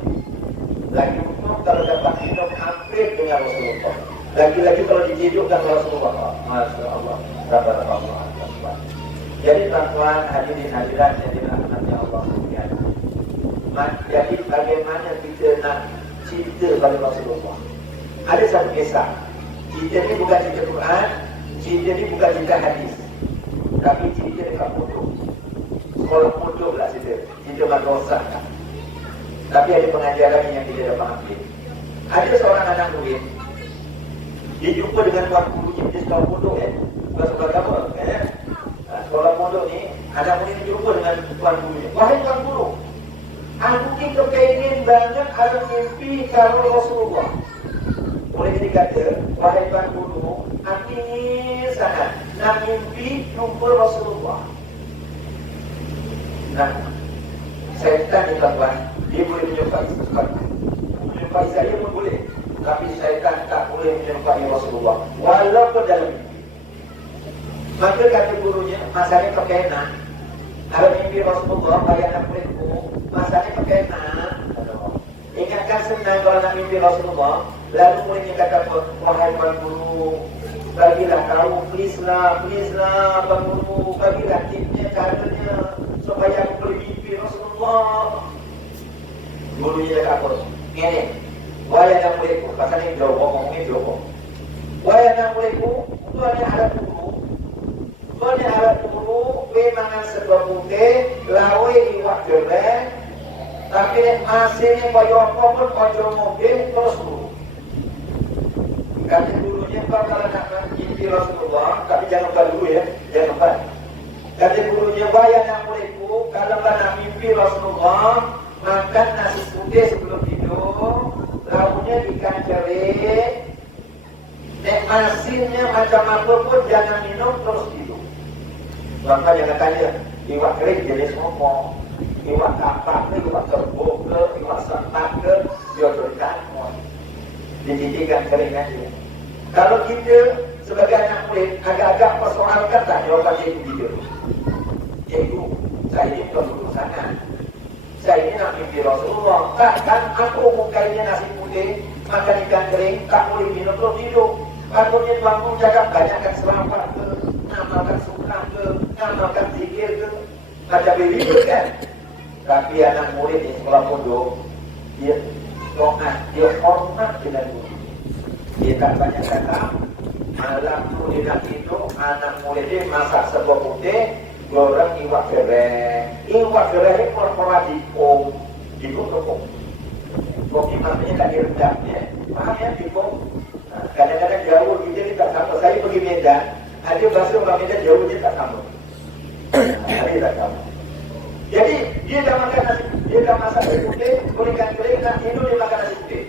Lagi minum kalau dapat minum hampir dengan Rasulullah. Lagi-lagi kalau dijidukkan Rasulullah. Masya Allah. Sabar Allah. Jadi tuan-tuan, hadirin hadirat yang dirahmati Allah sekalian. Jadi bagaimana kita nak cinta pada Rasulullah? Ada satu kisah. Cerita ni bukan cerita Quran, cerita ni bukan cerita hadis, tapi cerita dekat pondok. Sekolah pondok lah cerita madrasah kan. Tapi ada pengajaran yang kita dapat ambil. Ada seorang anak murid, dia jumpa dengan tuan gurunya di sekolah pondok sekolah apa? Sekolah pondok ni, anak murid jumpa dengan tuan gurunya. Wahai tuan guru, aku ni kepingin banget ada mimpi kalau Rasulullah. Oleh jadi kata, wahai tuan guru, aku ingin sangat nak mimpi jumpa Rasulullah. Nah, syaitan ni tuan-tuan, dia boleh menyerupai sesuatu. Menyerupai saya pun boleh, tapi syaitan tak boleh menyerupai Rasulullah walaupun dalam mimpi. Maka kata gurunya, masanya pakai nak. Kalau mimpi Rasulullah, bayar nak bolehku, masanya pakai nak. Ingatkan senang kalau nak mimpi Rasulullah. Lalu muridnya kata apa? Wahai Tuan Guru, bagilah tahu, please lah Tuan Guru, bagilah tipnya, caranya supaya aku boleh mimpi Rasulullah. Gurunya kata apa? Ini, wahai yang muridku, pasal ini jauh, ngomongnya jauh. Wahai yang muridku, tuannya ada guru. Tuannya ada guru, memang sebuah putih, lawe iwak jelek, tapi masih koyo apa pun koyo mobil terus guru. Kata gurunya, kalau nak mimpi Rasulullah, tapi jangan lupa dulu ya, jangan lupa. Kata gurunya, wahai anak muridku, kalau nak mimpi Rasulullah, makan nasi putih sebelum tidur, lauknya ikan cere, nek asinnya macam apa pun jangan minum terus tidur. Bapak jangan tanya, iwak kering jenis ngomong, iwak kapak ke, iwak terbuk ke, iwak sentak ke, jodohkan semua. Dididikan kering aja. Kalau kita sebagai anak murid agak-agak persoalkan tak jawapan cikgu kita. Cikgu, saya ini bukan guru sangat. Saya ini nak mimpi Rasulullah. Takkan aku mukainya nasi putih, makan ikan kering, tak boleh minum terus hidup. Patutnya tuanku cakap banyakkan selawat ke, ngamalkan sunnah ke, ngamalkan zikir ke, macam begitu kan. Tapi anak murid di sekolah pondok, dia doa, dia hormat dengan guru. Dia tak banyak kata. Malam tu dia nak tidur, anak murid dia masak sebuah putih, goreng iwak gereng. Iwak gereng ni pura-pura dipung, dipung tepung. Kopi maksudnya tak direndam ya. Faham ya dipung? Kadang-kadang jauh kita ni tak sama. Saya pergi Medan, ada bahasa orang Medan jauh dia tak sama. Dia tak sama. Jadi dia dah makan nasi, dia dah masak nasi putih, gorengkan kering, nak tidur dia makan nasi putih.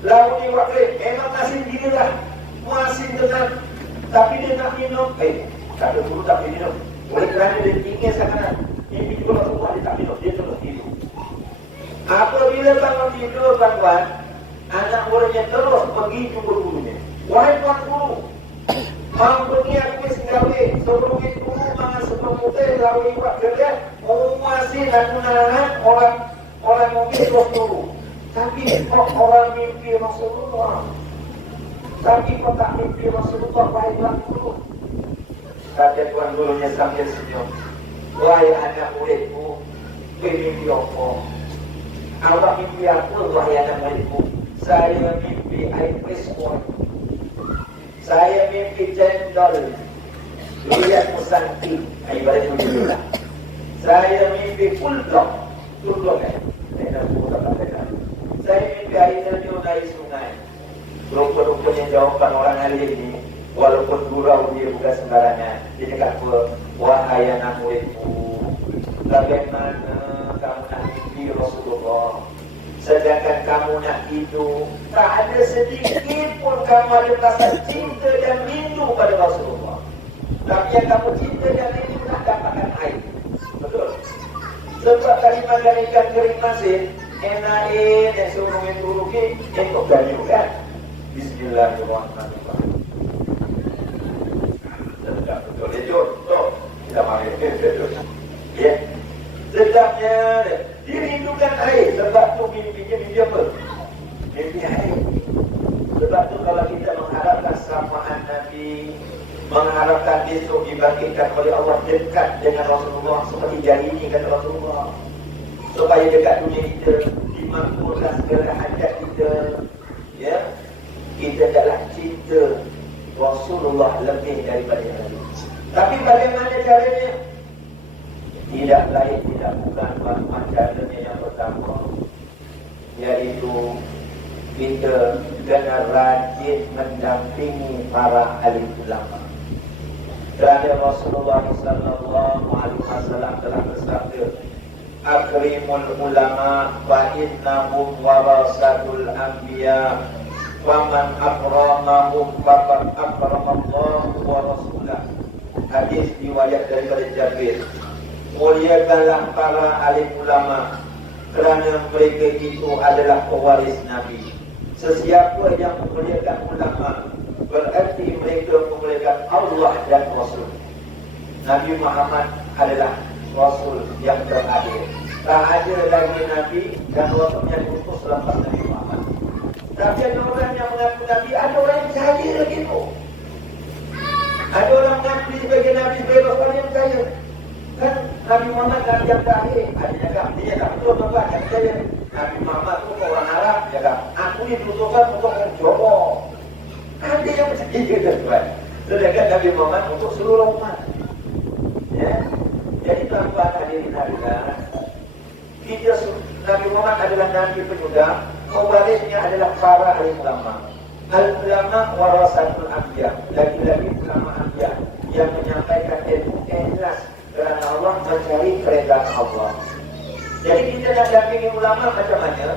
Lalu ni iwak kering, memang nasi gini lah, muasin tenang. Tapi dia nak minum, tak ada guru tak boleh minum. Oleh kerana dia ingin sangat mimpi juga Rasulullah, dia tak minum, dia terus tidur. Apabila bangun tidur tuan-tuan, anak muridnya terus pergi jumpa gurunya. Wahai tuan guru, mau pergi aku segawe, sebelum itu mangan sebelum putih, lalu iwak kering, muasin dan menahan orang mungkin terus dulu. Tapi kok orang mimpi Rasulullah? Tapi kok tak mimpi Rasulullah? Wahai tuan guru. Kata tuan gurunya sambil senyum. Wahai anak muridku, mimpi apa? Awak mimpi apa, wahai anak muridku? Saya mimpi air pesmon. Saya mimpi cendol. Lihat musanti. Ibarat itu juga. Saya mimpi kuldok. Kuldok kan? Saya nak buka kata. Saya mimpi air terjun dari sungai. Rupa-rupanya jawaban orang alim ini, walaupun gurau dia bukan sembarangan. Dia cakap apa? Wahai anak muridku, bagaimana kamu nak mimpi Rasulullah, sedangkan kamu nak hidup, tak ada sedikit pun kamu ada rasa cinta dan rindu pada Rasulullah. Tapi yang kamu cinta dan rindu nak dapatkan air. Betul? Sebab tadi makan ikan kering masin, enakin yang suruh yang turuki, untuk ganyu kan? Bismillahirrahmanirrahim. Sedap betul. Dia contoh. Kita mari. Ya. Sedapnya. Dia rindukan air. Sebab tu mimpinya mimpi apa? Mimpi air. Sebab tu kalau kita mengharapkan sapaan Nabi, mengharapkan besok dibangkitkan oleh Allah dekat dengan Rasulullah seperti jari ini kata Rasulullah, supaya dekat dunia kita dimakmurkan segala hajat kita, ya, kita adalah cinta Rasulullah lebih daripada yang lain. Tapi bagaimana caranya? Tidak lain tidak bukan bagaimana caranya yang pertama, yaitu kita kena rajin mendampingi para alim ulama. Kerana Rasulullah sallallahu alaihi wasallam telah bersabda, "Akrimul ulama fa innahum warasatul anbiya, wa man akramahum faqad akramallahu wa rasulah." Hadis riwayat daripada Jabir. muliakanlah para alim ulama, kerana mereka itu adalah pewaris Nabi. Sesiapa yang memuliakan ulama, berarti mereka memuliakan Allah dan Rasul. Nabi Muhammad adalah Rasul yang terakhir. Tak ada lagi Nabi dan Rasul yang diutus selepas Nabi Muhammad. Tapi ada orang yang mengaku Nabi, ada orang yang percaya begitu. Ada orang mengaku sebagai Nabi, sebagai Rasul yang percaya. Kan Nabi Muhammad Nabi yang terakhir. Ada yang cakap, dia cakap betul tuan-tuan, yang percaya. Nabi Muhammad itu orang Arab, dia cakap, aku dibutuhkan untuk orang Jawa. Ada yang percaya tuan-tuan. Sedangkan Nabi Muhammad untuk seluruh umat. Ya. Jadi tuan-tuan hadirin hadirat, kita Nabi Muhammad adalah Nabi penyudah, pewarisnya adalah para alim ulama. Al-ulama warasatul anbiya, lagi-lagi ulama anbiya yang menyampaikan ilmu ikhlas kerana Allah, mencari keredaan Allah. Jadi kita nak dampingi ulama macam mana?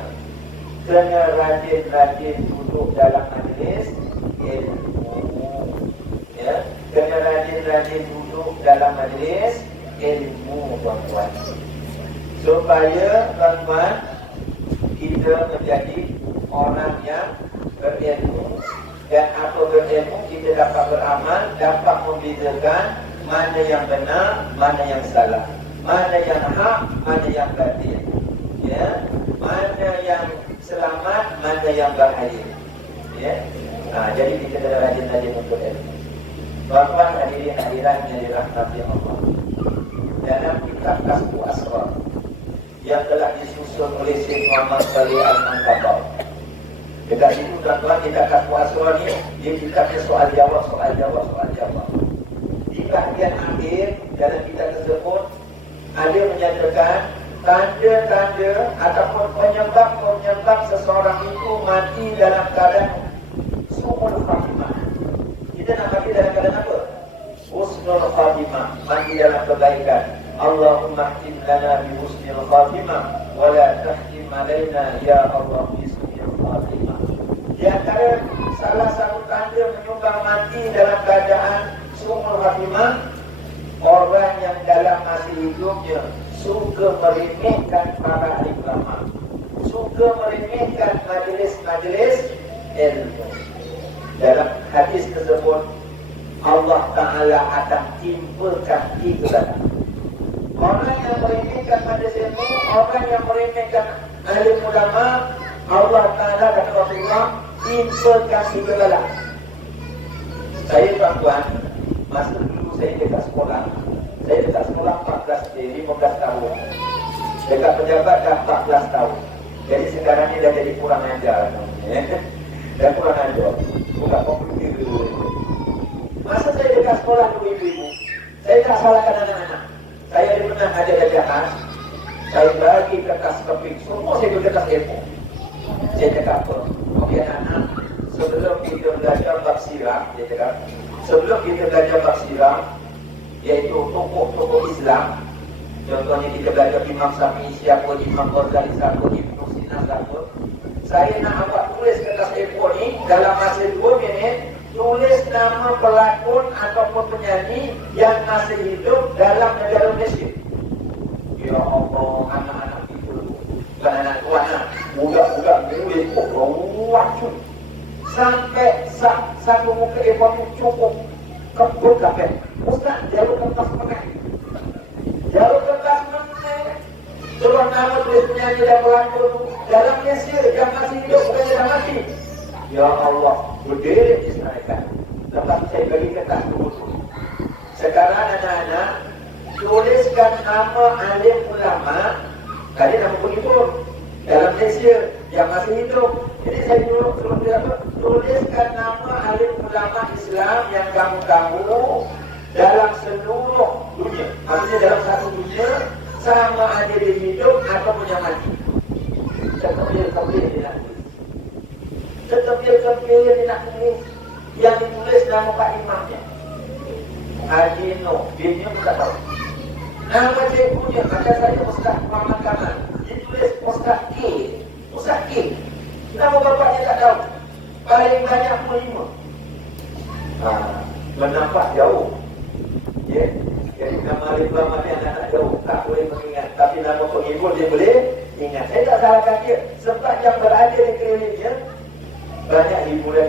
Kena rajin-rajin duduk dalam majlis ilmu. Ya, kena rajin-rajin duduk dalam majlis ilmu, tuan-tuan. Supaya tuan-tuan kita menjadi orang yang berilmu, dan apa berilmu kita dapat beramal, dapat membezakan mana yang benar, mana yang salah, mana yang hak, mana yang batil, ya, mana yang selamat, mana yang bahaya, ya. Jadi kita kena rajin-rajin untuk ilmu. Tuan-tuan hadirin hadirat yang dirahmati Allah, dalam kitab Kasbu Asrar yang telah disusun oleh Syekh Muhammad Salih Al-Mantabau, dekat situ tuan-tuan kita Kasbu Asrar ni, dia kitabnya soal jawab. Di bahagian akhir dalam kitab tersebut ada menyatakan tanda-tanda ataupun penyebab seseorang itu mati dalam keadaan su'ul khatimah. Kita nak mati dalam keadaan apa? Husnul khatimah, mati dalam kebaikan. Allahumma ihtim lana bi husnil khatimah wa la tahtim alaina ya Allah bi su'il khatimah. Di antara salah satu tanda menyumbang mati dalam keadaan su'ul khatimah, orang yang dalam masa hidupnya suka meremehkan para alim ulama, suka meremehkan majlis-majlis ilmu. Dalam hadis tersebut Allah Ta'ala akan timpakan 3 bala. Orang yang meremehkan majlis ilmu, orang yang meremehkan alim ulama, Allah Ta'ala kata Rasulullah timpakan 3 bala. Saya tuan-tuan, masa dulu saya dekat sekolah 15 tahun. Dekat pejabat dah 14 tahun. Jadi sekarang ni dah jadi kurang ajar. Dah kurang ajar. Buka komputer dulu. Masa saya dekat sekolah dulu ibu-ibu, saya tak salahkan anak-anak. Saya pernah ada jajahan, saya bagi kertas keping, semua saya beri kertas A4. Saya cakap apa? Okey anak-anak, sebelum kita belajar bab sirah, dia cakap, sebelum kita belajar bab sirah, iaitu tokoh-tokoh Islam, contohnya kita belajar Imam Syafi'i siapa, Imam Ghazali siapa, Ibnu Sina siapa, saya nak awak tulis kertas A4 ni dalam masa 2 minit, tulis nama pelakon ataupun penyanyi yang masih hidup dalam negara Malaysia. Ya Allah, anak-anak itu bukan anak tuan, budak-budak murid racun sampai satu muka A4 tu cukup kebut kabeh. Ustaz, jalur kertas mana? Jalur kertas mana? Turun nama tulis penyanyi dan pelakon dalam Malaysia yang masih hidup, bukan yang mati. Ya Allah, berdiri diserahkan. Lepas saya bagi kertas dulu. Sekarang anak-anak, tuliskan nama alim ulama, tadi nama begitu, dalam Malaysia yang masih hidup. Jadi saya suruh dia apa? Tuliskan nama alim ulama Islam yang kamu dalam seluruh dunia. Maksudnya dalam satu dunia, sama ada dia hidup atau punya mati. Kepil-kepil dia nak tulis. Kepil-kepil dia nak tulis. Yang ditulis nama Pak Imamnya Haji Noh, dia pun tak tahu. Nama cikgunya, kata saya Ustaz Muhammad Kamal, ditulis Ustaz K. Ustaz K. Nama bapaknya tak tahu. Paling banyak 5. Menampak jauh. Ya. Jadi nama alim ulama ni anak-anak jauh. Tak ingat, saya tak salahkan dia. Sebab yang berada di kelilingnya banyak hiburan.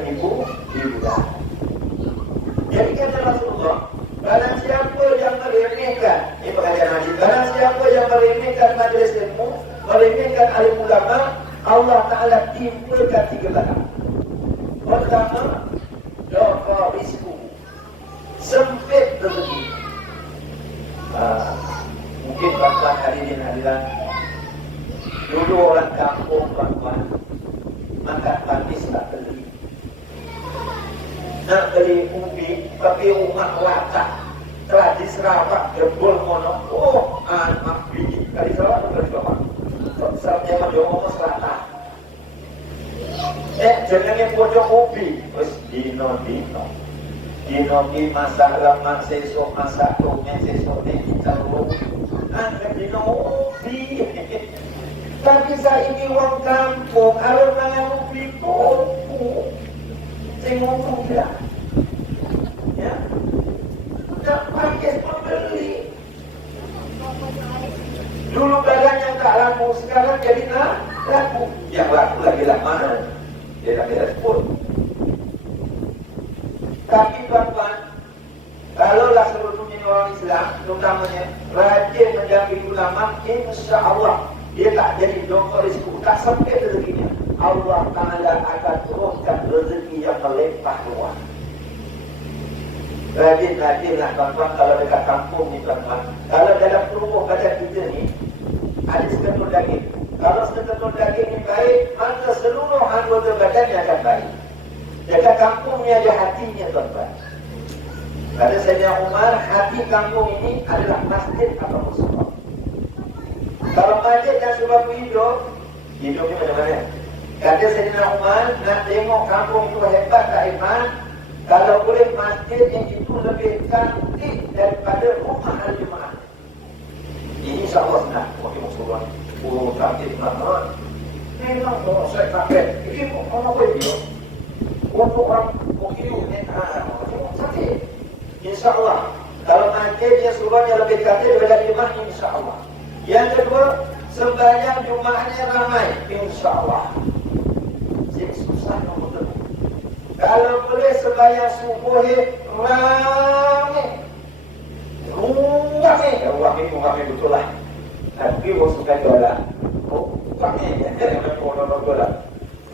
Jadi kata Rasulullah, barang siapa yang meremehkan, ini pengajian hadis, barang siapa yang meremehkan majlis ilmu, meremehkan alim ulama, Allah Ta'ala timpakan 3 bala. Pertama, doa rizku, sempit rezeki. Mungkin tuan-tuan hadirin hadirat, dulu orang kampung tuan-tuan makan panis tak beli. Nak beli ubi, tapi rumah watak telah diserawak jebol mono. Oh, anak biji kali serawak kali serawak. Sebabnya menjauh selatan. Jangan yang pojok ubi, terus dino masak lemak sesok, masak tomen sesok ni kita ubi. Dino ubi. Tapi saya ini orang kampung, kalau mangan ubi kumpul. Saya ngomong dia. Ya. Tak pakai pembeli. Dulu barang yang tak laku, sekarang jadi laku. Yang laku lagi lama. Dia lagi respon. Tapi tuan-tuan, kalaulah seluruh dunia orang Islam, terutamanya rajin menjaga ulama, insya Allah dia tak jadi doktor risiko, tak sempit rezekinya. Allah Ta'ala akan turunkan rezeki yang melimpah luas. Rajin-rajinlah tuan-tuan kalau dekat kampung ni tuan-tuan. Kalau dalam perumahan badan kita ni ada seketul daging. Kalau seketul daging ni baik, maka seluruh anggota badannya akan baik. Dekat kampung ni ada hatinya tuan-tuan. Kata Sayyidina Umar, hati kampung ini adalah masjid atau musola. Kalau masjid yang sebab hidup ni mana-mana. Kata Sayyidina Umar, nak tengok kampung itu hebat tak iman? Kalau boleh masjid yang itu lebih cantik daripada rumah al-Jemaah. Ini insyaAllah senang. Wakil Musulman. Oh, cantik banget. Memang kalau saya pakai. Ini orang apa itu? Untuk orang wakil ni. Cantik. InsyaAllah. Kalau masjidnya suruhnya lebih cantik daripada Jemaah, insyaAllah. Yang kedua, sembahyang Jumaatnya ramai. InsyaAllah. Susah nombor tu. Kalau boleh sembahyang subuh ramai. Ramai betul lah. Tapi orang suka jualan. Ramai.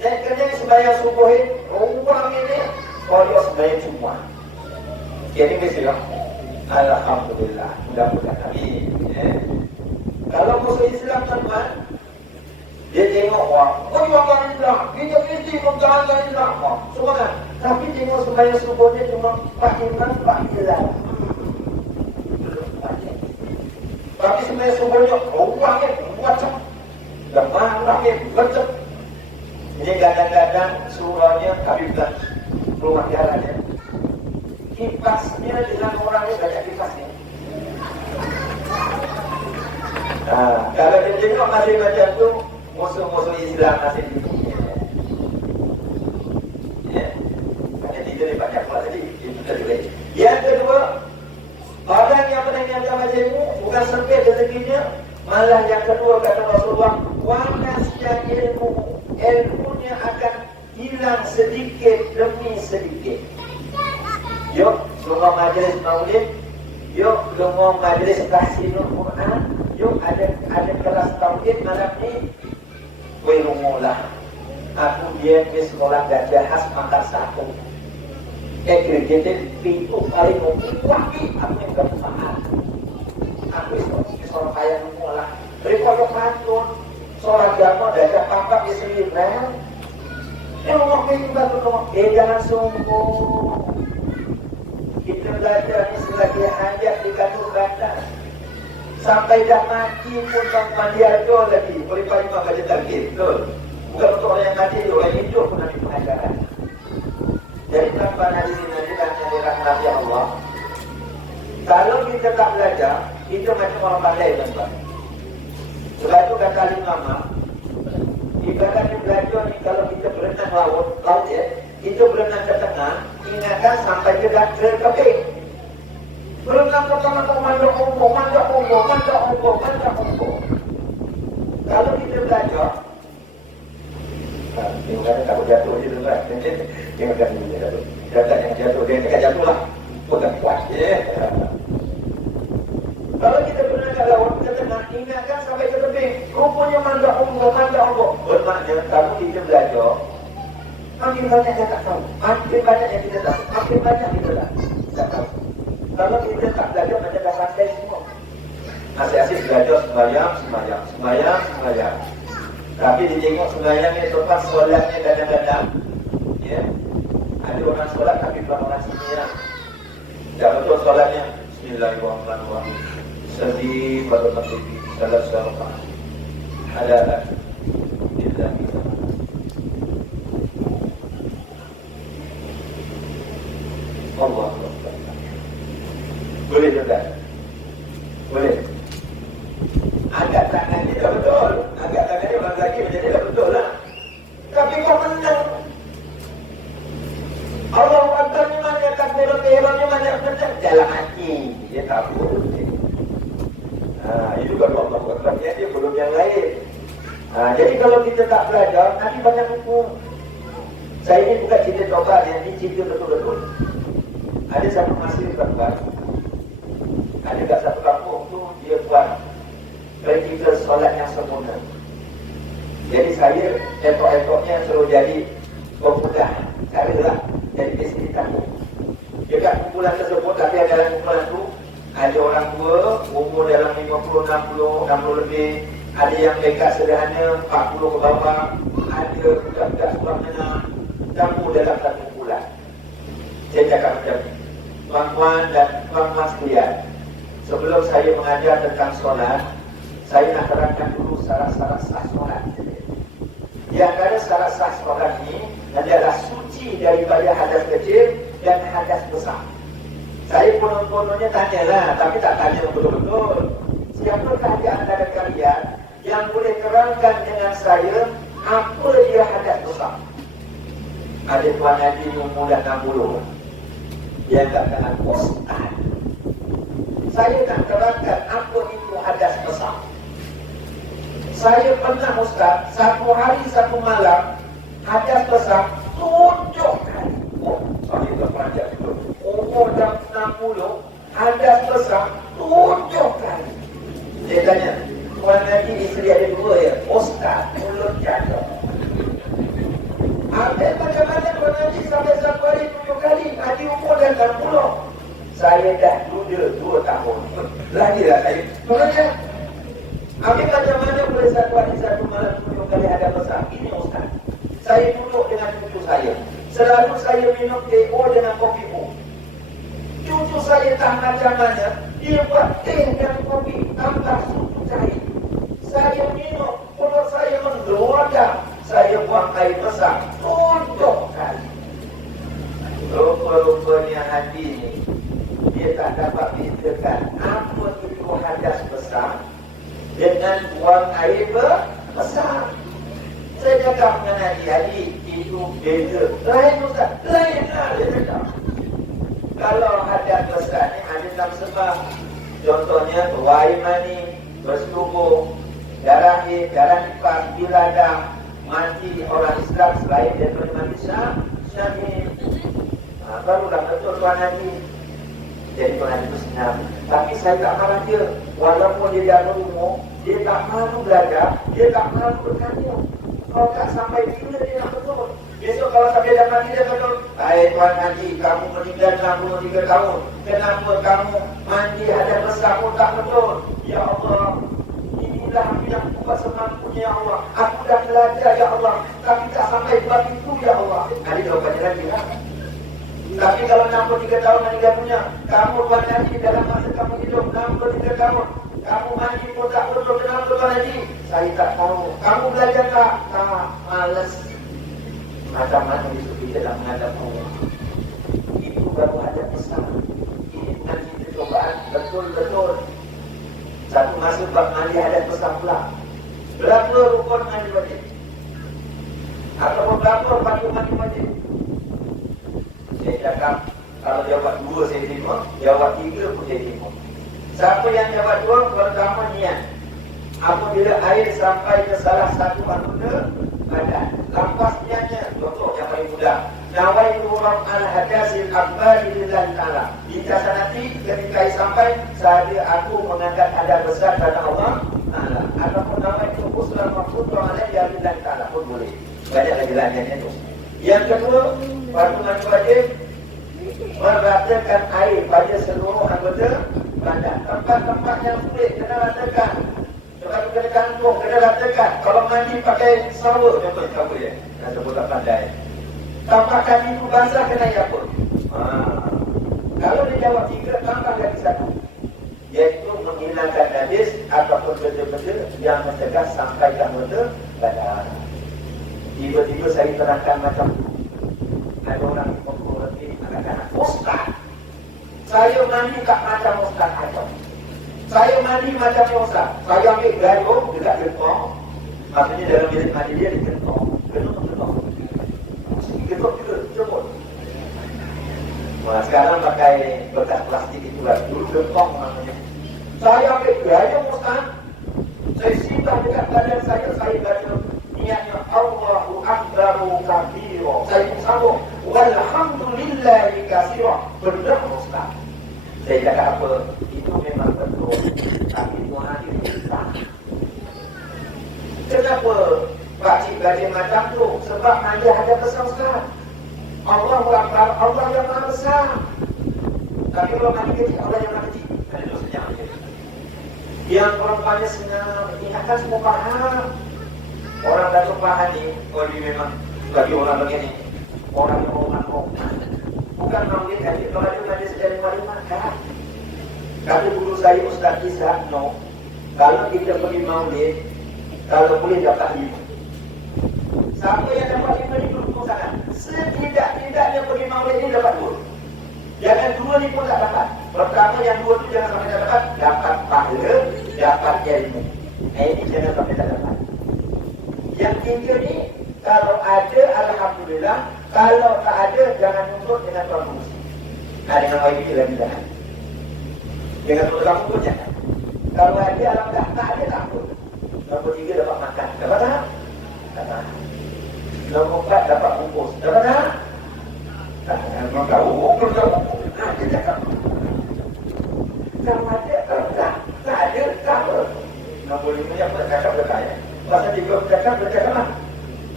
Dan kerana sembahyang subuh ramai ni, orang sembahyang Jumaat. Jadi mestilah alhamdulillah. Mudah-mudahan kami. Kalau musuh Islam teman, dia tengok orang, jualan Islam, dia mesti menjalankan Islam. Semua kan? Tapi tengok sembahyang subuhnya cuma Pak Imam, Pak Bilal. Tapi sembahyang subuhnya, orangnya macam ramai macam. Ini kadang-kadang surahnya Habiblah, rumah jalannya. Kipasnya dengan orangnya banyak kipasnya. Kalau dia tengok masih macam tu, musuh-musuh Islam masih di dunia. Ya. Macam itu dia banyak pula tadi. Itu tadi. Yang kedua, orang yang mendengarkan macam itu bukan sempit rezekinya, malah yang kedua kata Rasulullah, wanasya ilmunya akan hilang sedikit demi sedikit. Yuk, semua majlis maulid. Yuk, semua majlis tahsinul Quran. Yuk, ada kelas tauhid malam ni. Wirumulah. Aku dia di sekolah Gajah Khas Makassar. Agregated pintu paling mungkin aku yang kerusahaan. Aku seorang kaya mengolah. Berikutnya pantun. Seorang agama dajah pangkat di Selirel. Ngomong kita ngomong. Jangan sombong. Kita belajar ni selagi hajat di kantor bandar. Sampai dah mati pun tanpa diajar lagi. Boleh paling baca target. Betul. Bukan untuk orang yang mati, orang hidup pun ada pengajaran. Jadi tanpa hadirin dan dirahmati Allah. Kalau kita tak belajar, kita macam orang pandai tuan-tuan. Sebab itu kata Mama, ibaratnya belajar ni kalau kita berenang laut ya, kita berenang ke tengah, ingatkan sampai ke keping. Berenang pertama-tama manjak ombak. Kalau belajar. Tengok kata takut jatuh je tu kan. Tengok kata dia jatuh. Kata yang jatuh, dia tak jatuh lah. Bukan kuat je. Kalau kita pernah kat laut, kita nak ingatkan sampai ke tebing. Rupanya manda Allah. Bermakna kalau kita belajar, makin banyak yang tak tahu. Makin banyak yang kita tahu. Makin banyak kita tak tahu. Kalau kita tak belajar, macam dah pandai semua. Asyik-asyik belajar sembahyang. Tapi ditengok sembahyang ni lepas solatnya kadang-kadang, ya, ada orang solat tapi bukan orang sini lah. Tak betul solatnya. Bismillahirrahmanirrahim. Sedih pada takbir. Salah syarat. Halalah. Bila kita Allah Akbar. Boleh juga. Boleh. Agak tangan dia dah betul. Agak tangan dia orang lagi menjadi dah betul lah. Tapi kau menang. Allah Akbar ni mana takbirul ihram ni mana menang dalam hati. Dia tak boleh. Itu kalau Allah Akbar dia belum yang lain. Jadi kalau kita tak belajar, nanti banyak hukum. Saya ini bukan cerita coba, ini cerita betul-betul. Ada satu masa di tempat, ada kat satu kampung tu dia buat praktikal solat yang sempurna. Jadi saya ekor-ekornya suruh jadi pemuda, carilah jadi fasilitas. Dekat kumpulan tersebut, tapi dalam kumpulan tu ada orang tua umur dalam 50, 60 lebih, ada yang dekat sederhana 40 ke bawah, ada budak-budak sekolah menengah, campur dalam satu kumpulan. Saya cakap macam ni, tuan-tuan dan puan-puan sekalian, sebelum saya mengajar tentang solat, saya nak terangkan dulu syarat-syarat sah solat. Di antara syarat sah solat ini adalah suci daripada hadas kecil dan hadas besar. Saya konon-kononnya tanyalah, tapi tak tanya betul-betul. Siapakah di antara kalian yang boleh terangkan dengan saya apa dia hadas besar? Ada tuan Haji umur 60. Dia katakan, Ustaz, saya nak terangkan apa itu hadas besar. Saya pernah Ustaz, satu hari satu malam hadas besar 7 kali. Saya terpanjang itu. Umur 60, hadas besar 7 kali. Dia tanya, tuan Haji isteri ada 2 ya? Ustaz, mulut jatuh. Habis macam-mana tuan Haji sampai satu hari 7 kali? Haji umur dah 60. Saya dah duda 2 tahun. Lagilah saya. Maknanya, habis macam-mana boleh satu hari satu malam 7 kali hadas besar? Ini Ustaz. Saya duduk dengan cucu saya. Selalu saya minum teh dengan kopi pun. Cucu saya tak macam mana, dia buat teh dan kopi tambah susu cair. Saya minum, perut saya menggelodak. Saya buang air besar 7 kali. Rupa-rupanya hati ni, dia tak dapat bedakan apa itu hadas besar dengan buang air besar. Saya cakap dengan Haji, itu beza. Lain Ustaz, lain lah dia cakap. Kalau hadas besar ni ada 6 sebab. Contohnya, air mani, bersetubuh, darah nifas, biladang, mati orang Islam selain daripada mati syahid. Barulah betul tuan Haji. Jadi tuan Haji itu senang. Tapi saya tak marah dia. Walaupun dia dah berumur, dia tak malu belajar, dia tak malu bertanya. Kalau tak sampai bila dia nak betul. Besok kalau sampai dah mati dia betul. Hai tuan Haji, kamu meninggal 63 tahun. Kenapa kamu mandi hadas besar pun tak betul? Ya Allah, inilah yang buat semampunya ya Allah. Aku dah belajar ya Allah, tapi tak sampai buat itu ya Allah. Ada jawapannya lagi lah. Tapi kalau 63 tahun meninggal dunia, kamu tuan Haji dalam masa kamu hidup 63 tahun, kamu mandi pun tak betul. Kenapa tuan Haji? Saya tak tahu. Kamu belajar tak? Tak, malas. Macam mana besok kita nak menghadap Allah? Itu baru ada pesan. Ini bukan cerita cobaan, betul-betul. Satu masa bab mandi hadas besar pula. Berapa rukun mandi wajib? Ataupun berapa padu mandi wajib? Saya cakap, kalau jawab 2 saya terima, jawab 3 pun saya terima. Siapa yang jawab 2, pertama niat. Apabila air sampai ke salah satu anggota badan, lampasnya, contoh yang paling mudah, nawaitu raf'al hadasil akbari lillahi ta'ala. Jika nanti ketika sampai sahaja aku mengangkat hadap besar kepada Allah Ta'ala, ataupun nawaitu uslan maksud alayya lillahi ta'ala pun boleh. Banyak lagi lainnya itu. Yang kedua, patungan wajib meratakan air pada seluruh anggota badan. Tempat-tempat yang sulit kena ratakan. Tempat kena kantong kena ratakan. Kalau mandi pakai shower, contoh tak boleh. Dah sebut tak pandai. Tampak kaki itu basah kena apa? Kalau dia jawab 3, tambah lagi 1. Iaitu menghilangkan najis ataupun benda-benda yang mencegah sampai ke anggota badan. Tiba-tiba saya terangkan macam ada orang yang mengatakan, Ustaz, saya mandi tak macam Ustaz Adam. Saya mandi macam Ustaz. Saya ambil gayung dekat gentong. Maksudnya dalam bilik mandi dia di gentong. Gentong. Gentong juga, jemput. Nah, sekarang pakai bekas plastik itu lah. Dulu gentong namanya. Saya ambil gayung Ustaz. Saya simpan dekat badan saya baca niatnya Allahu Akbaru kabiro. Saya sambung walhamdulillahi kasiro. Benar Ustaz. Saya cakap apa? Itu memang betul. Tapi doa itu sah. Kenapa pakcik baca macam tu? Sebab anda ada besar Ustaz. Allah Akbar, Allah yang maha besar. Tapi kalau mandi kecil, Allah yang maha kecil. Kan itu sejak macam itu. Yang perempuannya senang, ingatkan semua paham. Orang Datuk Pahan ni, kalau dia memang bagi orang begini, orang yang mau ngomong, bukan maulid tadi, kalau dia ada sedang walimah, kan? Kata guru saya Ustaz Izzat, no, kalau kita pergi maulid, kalau boleh dapat 5. Siapa yang dapat 5 ni duduk sana? Setidak-tidaknya pergi maulid ni dapat 2. Jangan 2 ni pun tak dapat. Pertama yang 2 tu jangan sampai tak dapat, dapat pahala, dapat ilmu. Ini jangan sampai tak dapat. Yang 3 ni, kalau ada, alhamdulillah. Kalau tak ada, jangan nuntut dengan tuan fungsi. Dengan YB lagi jangan. Dengan tuan kamu pun jangan. Kalau ada, alhamdulillah. Tak ada, tak pun. Nombor 3 dapat makan. Dapat tak? Dapat. Nombor 4 dapat bungkus. Dapat tak? Tak. Nombor bungkus. Dia cakap. Kalau ada, tak. Tak ada, tak apa. Nombor 5 yang bercakap berkaya. Pasal dia bercakap lah.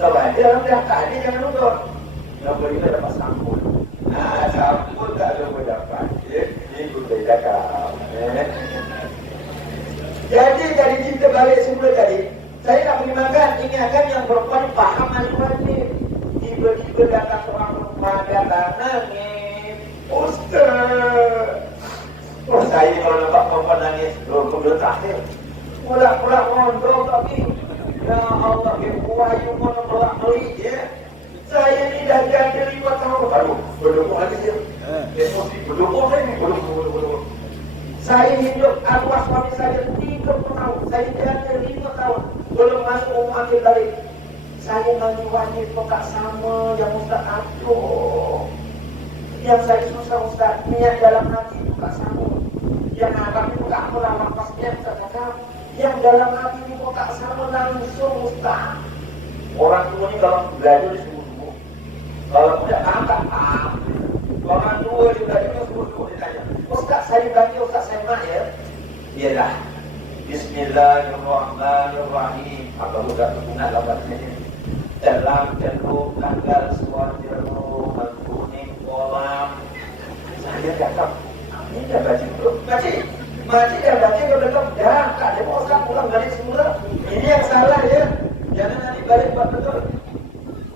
Kalau ada, alhamdulillah. Tak ada, jangan nonton. Nombor 5 dapat sampul. Sampul tak ada pun dapat. Ini pun saya cakap. Jadi dari cerita balik semula tadi, saya nak pergi makan, ingatkan yang perempuan faham wajib. Tiba-tiba datang seorang perempuan, datang nangis. Ustaz. Oh, saya kalau nampak perempuan nangis, kemudian terakhir. Pulak-pulak mondok tapi. Ya Allah, wahyu menolak beli ya. Saya ni dah janda 5 tahun. Aduh, berdukung lagi dia. Emosi, berdukung lagi. Berdukung. Saya hidup arwah suami saya 30 tahun. Saya janda 5 tahun. Belum masuk umur akhir balik. Saya mandi wajib kok tak sama yang Ustaz aduh. Yang saya susah Ustaz, niat dalam hati itu tak sama. Yang abang itu tak apalah lepasnya Ustaz cakap. Yang dalam hati ini kok tak sama langsung Ustaz. Orang tua ni kalau belajar di subuh-subuh, kalau tidak angkat orang tua dia belajar di subuh-subuh, dia tanya, Ustaz saya belajar, Ustaz saya mak ya. Ialah Bismillahirrahmanirrahim. Apa sudah terguna lafaznya ini? Dalam cenderung tanggal suara kuning kolam. Saya cakap, ini dah baca dulu. Makcik dah baca ke belakang? Dah, tak ada Ustaz pulang balik semula. Ini yang salah ya. Jangan nanti balik buat betul.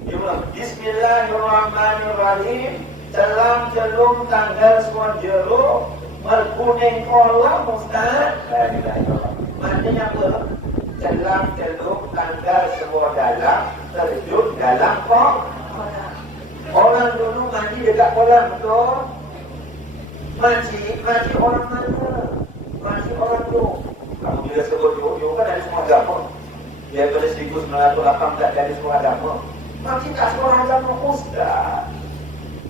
Dia bilang, Bismillahirrahmanirrahim. Dalam cenderung tanggal suara kuning kolam Ustaz. Maknanya apa? Dalam cenderung tanggal semua dalam terjun dalam kolam. Orang dulu mandi dekat kolam betul. Makcik orang mana? Makcik orang tu. Kamu bila sebut yo kan dari semua agama. Dia pada 1908 dari semua agama. Makcik tak semua agama Ustaz.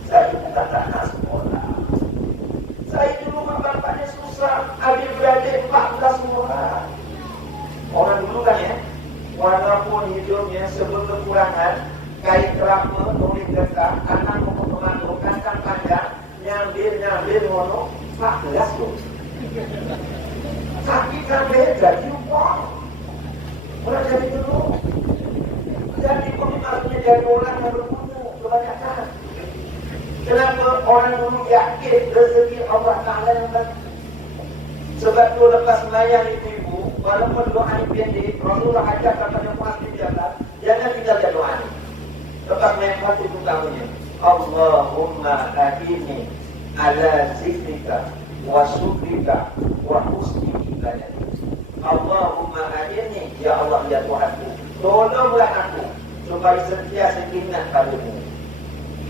Saya tak nak sekolah. Saya dulu bapaknya susah. Adik beradik 14 orang. Orang kan ya, walaupun hidupnya sebelum kekurangan, kain kerama, tulis getah, anak mau kemana, kacang panjang, nyambil ngono, 14 tuh. Sakit sampai jadi uang. Orang jadi dulu. Jadi komunikasinya dari orang yang berguna kebanyakan. Kenapa orang dulu yakin rezeki Allah Ta'ala yang bagi? Sebab tu lepas semayang ibu-ibu, walaupun doa ini pendek, Rasulullah ajar kepada Muaz bin Jabal, jangan tinggalkan doa ini. Lepas semayang hati utamanya, Allahumma a'inni ala zikrika wa syukrika wa husni ibadatik. Allahumma a'inni, ya Allah ya Tuhanku, tolonglah aku supaya sentiasa ingat padamu.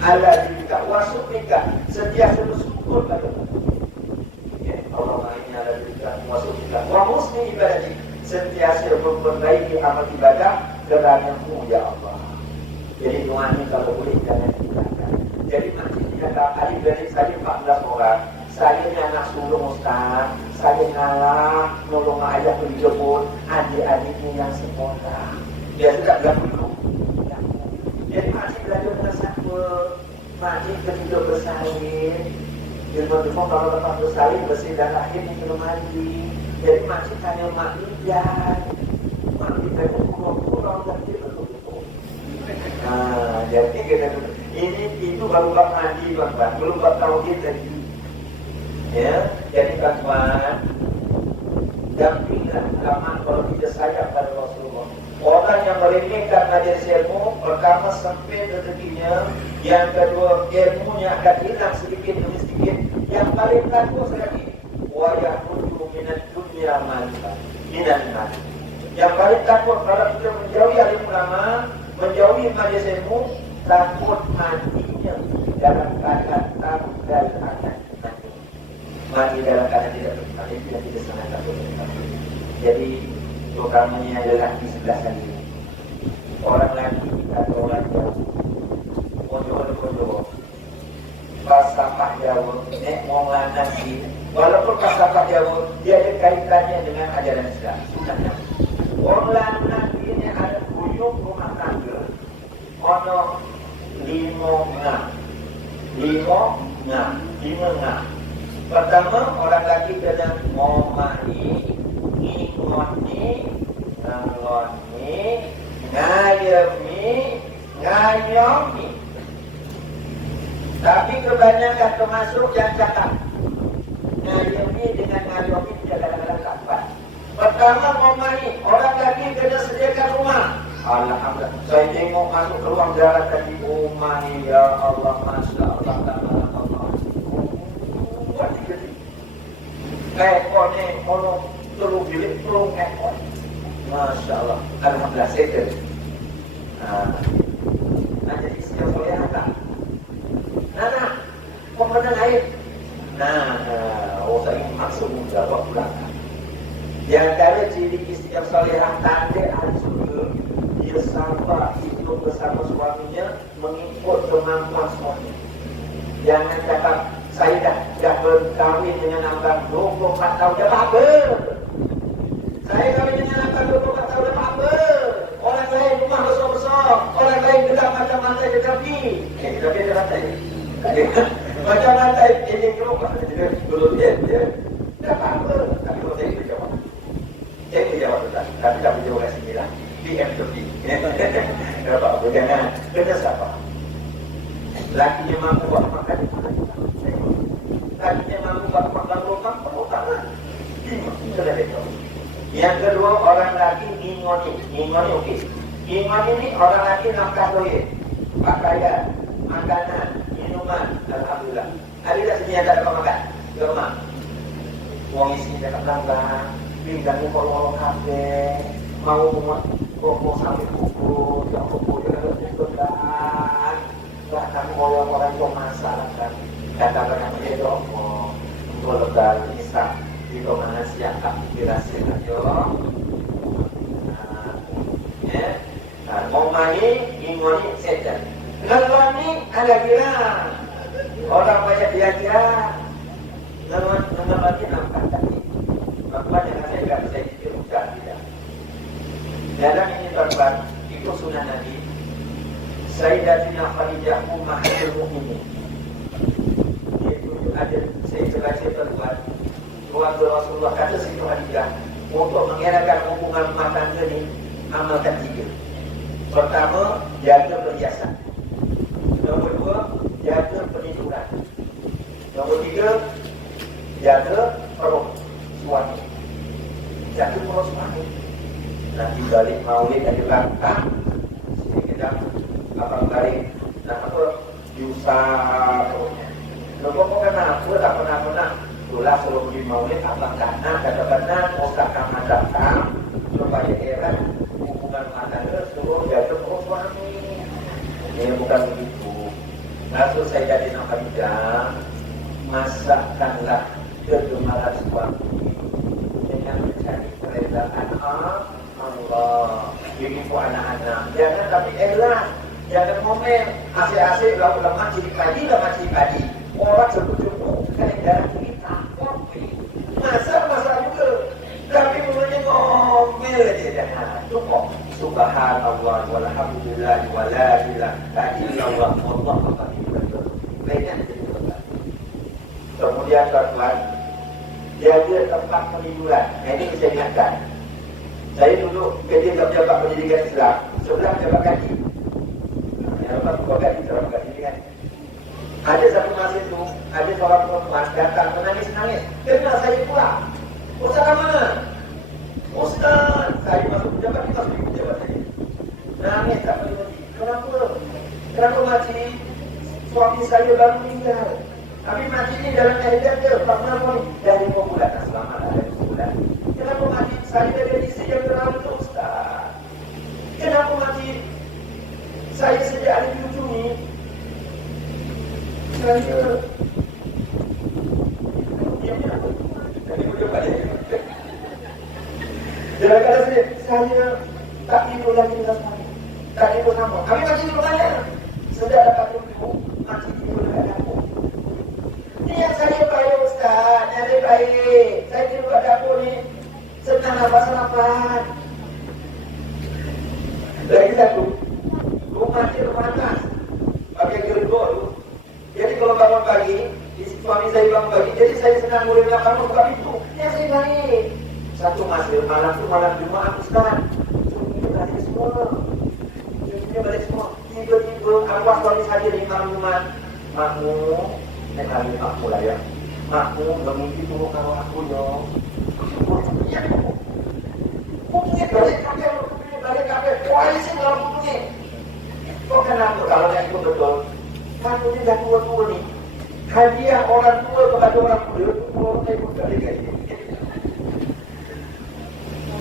Ala zikrika wa syukrika, sentiasa bersyukur padamu. Allahumma a'inni ala zikrika wa syukrika wa husni ibadatik, sentiasa memperbaiki amal ibadah kerana-Mu ya Allah. Jadi doa ini kalau boleh jangan tinggalkan. Jadi maksudnya kalau adik-adik saya 14 orang, saya ni anak sulung Ustaz, saya ngalah nolong ayah pergi jemput adik-adiknya yang sekolah. Dia tidak dulu. Jadi makcik belajar dengan siapa? Makcik ketiga bersalin. Ilmu-ilmu kalau lepas bersalin bersih dan lahir ni kena mandi. Jadi makcik tanya mak Lijan. Mak Lijan itu kurang-kurang dan dia betul-betul. Jadi kita ini itu baru bab mandi tuan-tuan, belum bab tauhid tadi. Ya, jadi tuan-tuan, dampinglah aman kalau tidak sayang pada Rasulullah. Orang yang meremehkan majelis ilmu, pertama sempit rezekinya, yang kedua ilmunya akan hilang sedikit demi sedikit. Yang paling takut sekali, wa yakhruju minad dunya minan nar. Yang paling takut kalau kita menjauhi alim ulama, menjauhi majelis ilmu, takut matinya dalam keadaan tabu dan akan mati dalam keadaan tidak berkali dan tidak sangat takut. Jadi utamanya adalah di sebelah sana. Orang lagi atau orang jauh, bodoh, pasapah jauh, wong lanang sih. Walaupun pasapah jauh, dia ada kaitannya dengan ajaran Islam. Sebenarnya, orang lanang ini ada buyung rumah tangga. Ono 5 ngah. Pertama, orang lagi kena ngomani, ngingoni, ngaloni, ngayemi, ngayomi. Tapi kebanyakan termasuk yang cakap. Ngayemi dengan ngayomi tidak kadang-kadang kapan. Pertama, ngomani, orang lagi kena sediakan rumah. Alhamdulillah, saya tengok masuk keluar jalan tadi, rumah ni ya Allah, Masya Allah, Allah. Buat tiga ni. Ekor ni, kalau telur bilik, telur ekor. Masya Allah, Alhamdulillah, settle. Jadi siapa boleh hantar? Nana, kau pernah air? Saya ingin maksud menjawab pulang. Di antara ciri istri yang solehah tanda ahli surga, dia sabar hidup bersama suaminya mengikut kemampuan suami. Jangan cakap saya dah berkahwin dengan abang 24 tahun dah apa? Saya kahwin dengan abang 24 tahun dah apa? Orang lain rumah besar-besar, orang lain gelap macam lantai di tepi. Tapi dia lantai. Macam lantai ini rumah dia belum dia. Dah apa? Tapi kalau saya jawab. Saya jawab betul. Tapi tak boleh orang sini lah. BMW. Kenapa? Jangan kena siapa? Lakinya mampu buat makan. Lakinya mampu buat makan rumah, perutama. Sudah itu. Yang kedua, orang laki ngingoni. Ngingoni okey. Ngingoni ni orang laki nafkah doyek. Pakaian, makanan, minuman. Alhamdulillah. Ada tak sini ada apa makan? Gemar. Wong isi dekat langgar. Pinggang ni kolong-kolong kafe. Mau buat koko sampai kuku, yang kuku dia harus dikedan. Bahkan orang yang masalah kan, katakan dia domo, golongan bisa di mana siapa inspirasi aja. Mau main, ingoni saja. Lalu ni ada kira orang banyak dia kira, lalu lagi nampak tadi. Bapa jangan saya tidak tidak. Dalam ini tuan-tuan, ikut sunnah Nabi, Sayyidatina Khadijah Ummahatul Mukminin. Itu ada saya baca tuan-tuan. Waktu Rasulullah kata Siti Khadijah untuk mengenakan hubungan rumah tangga ni amalkan 3. Pertama, jaga perhiasan. Nombor 2, jaga pendidikan. Nombor 3, jaga perut suami. Jaga perut suami. Nanti balik maulid ada langkah. Sini kita abang balik. Nah apa? Diusah perutnya. Nombor kenapa tak pernah itulah suruh pergi maulid abang kanan kata-kata usahakan datang supaya erat hubungan tangga suruh jaga perut suami. Ini bukan begitu. Rasul Sayyidatina Khadijah masakkanlah kegemaran suami dengan mencari keredaan Allah. Begitu anak-anak jangan tapi jangan ngomel asyik-asyik lama-lama ciri padi orang sebut-sebut kan darah kita kopi masak juga tapi mulanya ngomel aja jangan cukup subhanallah walhamdulillah wala ilaha illallah wallahu akbar. Banyak kemudian tuan-tuan jaga tempat pendidikan. Ini saya ingatkan. Saya dulu ketika jabat pendidikan Islam sebelah jabat kaji. Jabat kaji jabat kaji kan. Ada satu masa itu ada seorang perempuan datang menangis-nangis. Kenapa saya pulang? Ustaz ke mana? Ustaz, saya masuk pejabat kita masuk pejabat saya. Nangis tak boleh. Kenapa makcik? Suami saya baru meninggal. Tapi makcik ni dalam keadaan dia kenapa ni? Dah 5 bulan dah selamat dah 5 bulan. Kenapa makcik? Saya ada isteri yang terlalu Ustaz. Kenapa makcik? Saya sejak hari cucu ni saya saya tak tidur lagi dengan suami. Tak tidur sama. Kami masih tidur banyak. Sudah dapat tidur, masih tidur dengan aku. Niat saya baik Ustaz, niat baik. Saya tidur kat dapur ni, senang nafas-nafas. Lagi satu, rumah dia rumah atas. Pakai gergok tu. Jadi kalau bangun pagi, suami saya bangun pagi, jadi saya senang boleh nak bangun buka pintu. Niat saya baik. Satu masa malam tu malam Jumaat Ustaz. Suaminya balik semua. Tiba-tiba arwah suami saya di malam Jumaat. Makmu, nak kali makmu lah ya. Makmu bermimpi turun arwah aku ya. Ya. Mungkin balik kabel. Koalisi dalam buku ni. Kok kenapa kalau yang itu betul? Kamu ni dah tua-tua ni. Hadiah orang tua kepada orang muda, orang tua pun tak ada.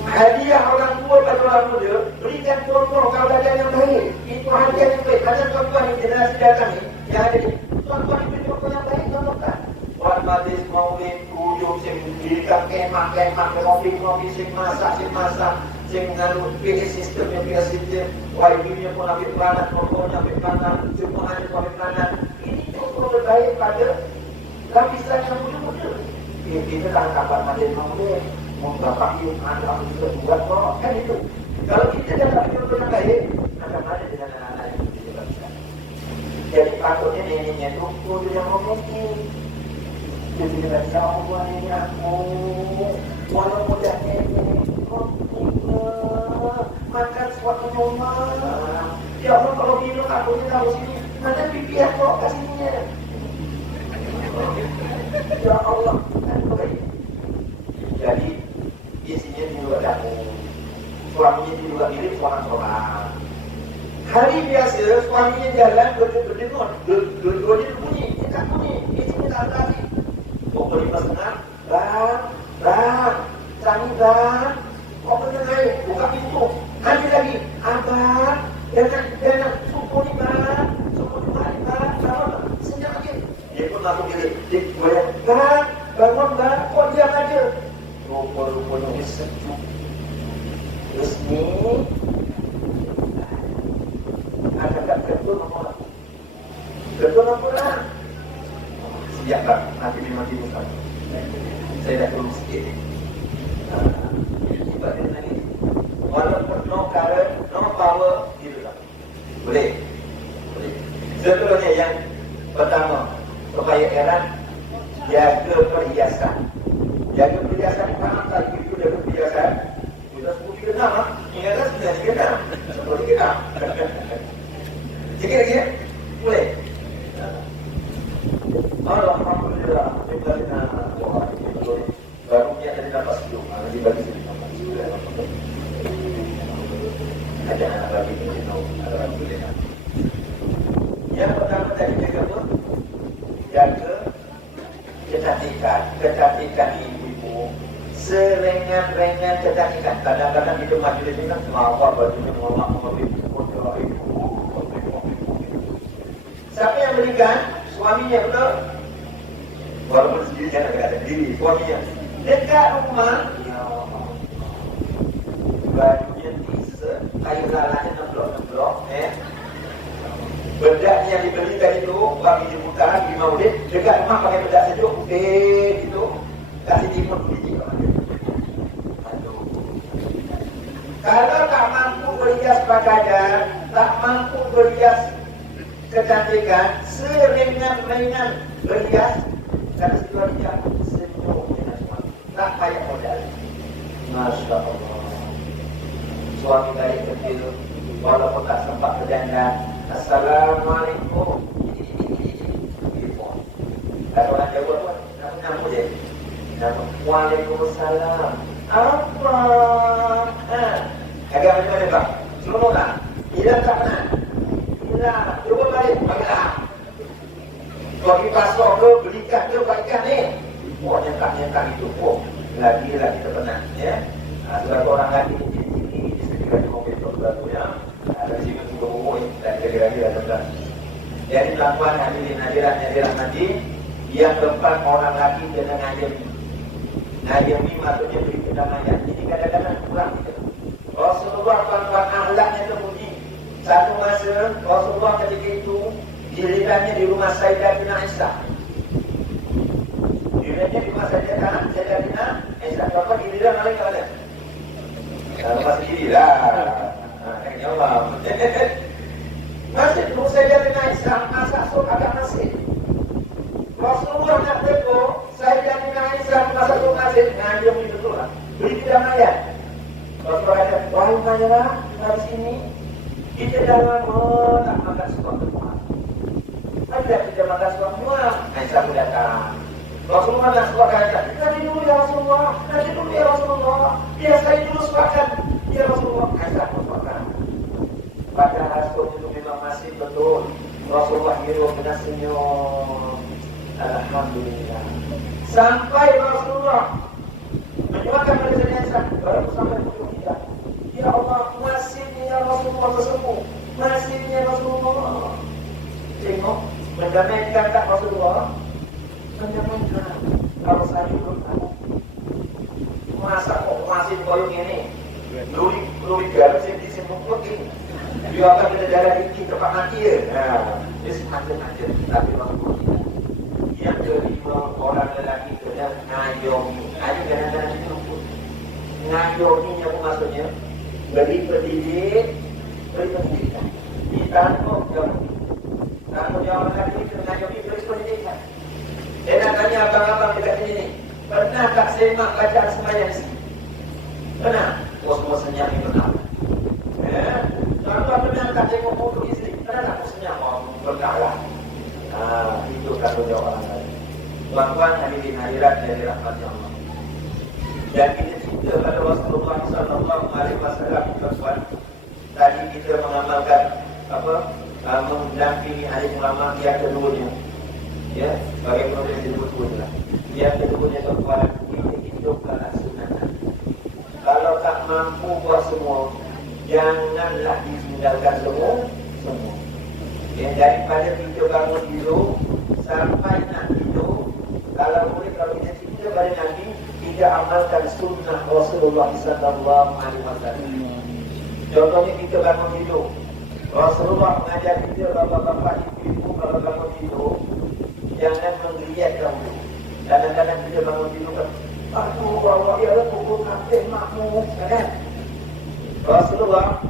Hadiah orang tua pada orang muda, berikan contoh keadaan yang baik. Itu hadiah yang baik. Ada tuan-tuan ni generasi datang ni yang ada ni. Tuan-tuan ni contoh yang baik, contohkan. Buat majlis maulid, hujung sing dirikan kemah, kopi, sing masak, sing mengandung PA sistem yang PA sistem. YB-nya pun ambil peranan, pokoknya ambil peranan, jemaahnya pun ambil peranan. Ini contoh terbaik pada lapisan yang muda-muda. Kita tak kabar majlis maulid. Bapak ibu anak juga buat kok kan itu. Kalau kita dapat contoh yang baik, akan ada dengan anak-anak yang kita bangsa. Jadi patutnya neneknya itu kudu yang romantis. Jadi kita bisa Allah ini aku, walau mudah nenek, makan suatu rumah. Ya Allah kalau minum aku ni tahu sini, mana pipi aku kasihnya. Ya Allah kan baik. Jadi isinya tidur dapur, suaminya tidur mirip seorang-seorang. Hari biasa suaminya jalan berdengar, dua-duanya bunyi, dia bunyi, isinya tak lagi. Pukul 5:30, bang, Sani bang, kau benar buka pintu, nanti lagi, abang, jangan, suku ni bang, senyap lagi. Dia pun masuk diri, dia goyang, bang, bangun bang, kau diam aja. Rupa-rupanya ini sejuk. Terus ni ada ketua apa? Ketua apa lah? Siap lah, nanti memang tidur kan. Saya dah turun sikit. Tiba dia nangis. Walaupun no Seperti kita. Sikit lagi ya? Boleh? Alhamdulillah. Baru dia dari dapat hidup. Nanti bagi sini. Ada anak bagi ini. Ada bagi boleh. Yang pertama tadi jaga tu, jaga kecantikan ibu-ibu, serengan-rengan kecantikan. Kadang-kadang kita majlis ini kan mengawal bajunya mengolah-olah ibu. Siapa yang berikan? Suaminya betul. Walaupun sendiri kan ada diri suaminya. Dekat rumah, ya bajunya teaser, kayu lalanya nemblok-nemblok, bedak yang dibelikan itu bagi dibuka di maulid dekat rumah pakai bedak sejuk putih gitu, kasih timur biji. Aduh. Kalau tak mampu berhias pakaian, tak mampu berhias kecantikan, seringan-ringan berhias, kata situasinya senyum dengan suami, tak payah modal. Masya Allah. Suami dari kecil, walaupun tak sempat berdandan, Assalamualaikum. Kalau orang Jawa tu, nama dia. Nama Waalaikumsalam. Apa? Agak macam-macam bang. Semua tak? Hilang tak pernah? Hilang. Cuba balik. Baiklah. Bagi pasok ke, belikan ke, baikkan ni. Oh, nyentak-nyentak itu. Oh, lagi-lagi terpenang. Ya. Sebab orang lagi ini disediakan di mobil barunya. Ada sini juga umum dan kira-kira ada. Jadi tuan-tuan hadirin nanti yang keempat orang lagi kena ngayami. Ngayami maksudnya beri kedamaian. Ini kadang-kadang kurang kita. Rasulullah tuan-tuan akhlaknya terpuji. Satu masa Rasulullah ketika itu gilirannya di rumah Sayyidatina Aisyah. Gilirannya di rumah Sayyidatina Aisyah. Apa giliran oleh mana? Rumah sendiri lah. Ya Allah. Masjid dulu Sayyidatina Aisyah masak sup agak masjid. Rasulullah nak tegur Sayyidatina Aisyah masak sup masjid. Ngajum itu tu lah. Beri kedamaian. Rasulullah kata, wahai Mayrah, dari sini kita jangan tak makan suap semua. Ada kita makan suap semua. Aisyah pun datang. Rasulullah nak suap kata, nanti dulu ya Rasulullah, nanti dulu ya Rasulullah. Biar saya dulu suapkan. Ya Rasulullah, Aisyah pun suapkan. Pada hasil itu memang masih betul. Rasulullah hidup dengan senyum. Alhamdulillah. Sampai Rasulullah menyuapkan pada jenazah, baru sampai pukul 3. Ya Allah, nasibnya Rasulullah tersebut. Nasibnya Rasulullah. Tengok, mendamaikan tak Rasulullah? Mendamaikan. Kalau saya belum tahu. Masa kok masih koyong ini? Luri garis yang disembuhkan ini. Dia akan berjalan tinggi tempat mati ya. Dia semacam-macam. Tapi waktu yang kelima orang lelaki kena ngayomi. Ada kadang-kadang itu lumpur. Ngayominya pun maksudnya beri pendidikan. Ditanggung jawab. Tanggung jawab lagi kena ngayomi beri pendidikan. Dia nak tanya abang-abang dekat sini ni. Pernah tak semak bacaan sembahyang sini? Pernah? Semua senyap itu nak. Kalau pernah tak tengok foto isteri, pernah tak senyap? Berkalah. Itu tanggung jawab orang lain. Tuan-tuan hadirin hadirat dari rahmatnya Allah. Dan kita cerita pada Rasulullah SAW tuan-tuan. Tadi kita mengamalkan mendampingi ahli ulama yang keduanya. Ya, sebagai proses disebut-sebutlah. Yang keduanya tuan-tuan, kita hidupkanlah sunatan. Kalau tak mampu buat semua, janganlah ditinggalkan semua. Yang daripada kita bangun tidur sampai nak tidur, kalau boleh kalau kita cerita pada Nabi, kita amalkan sunnah Rasulullah SAW. Contohnya kita bangun tidur, Rasulullah mengajar kita bapak-bapak ibu-ibu kalau bangun tidur jangan menggeliat kamu. Kadang-kadang kita bangun tidur kan, aduh bawa dia lah pukul kafe makmum kan. Rasulullah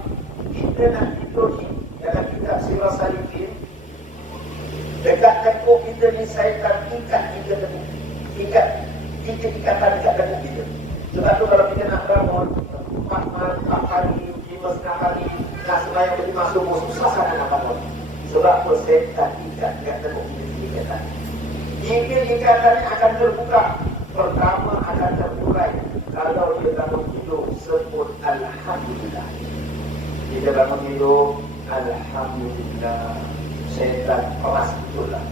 kita nak tidur ni dalam kitab Sirah Salikin, dekat tekuk kita ni syaitan ikat kita tekuk, ikatan dekat tekuk kita. Sebab tu kalau kita nak bangun 4 hari setengah pagi, nak sembahyang berjemaah subuh, susah sangat nak bangun. Sebab setan ikat, tak terbukti ikatan. Jika ikatannya akan terbuka, pertama akan terburai. Kalau dia bangun tidur, sebut Alhamdulillah. Dia bangun tidur, Alhamdulillah. Setan keras itulah.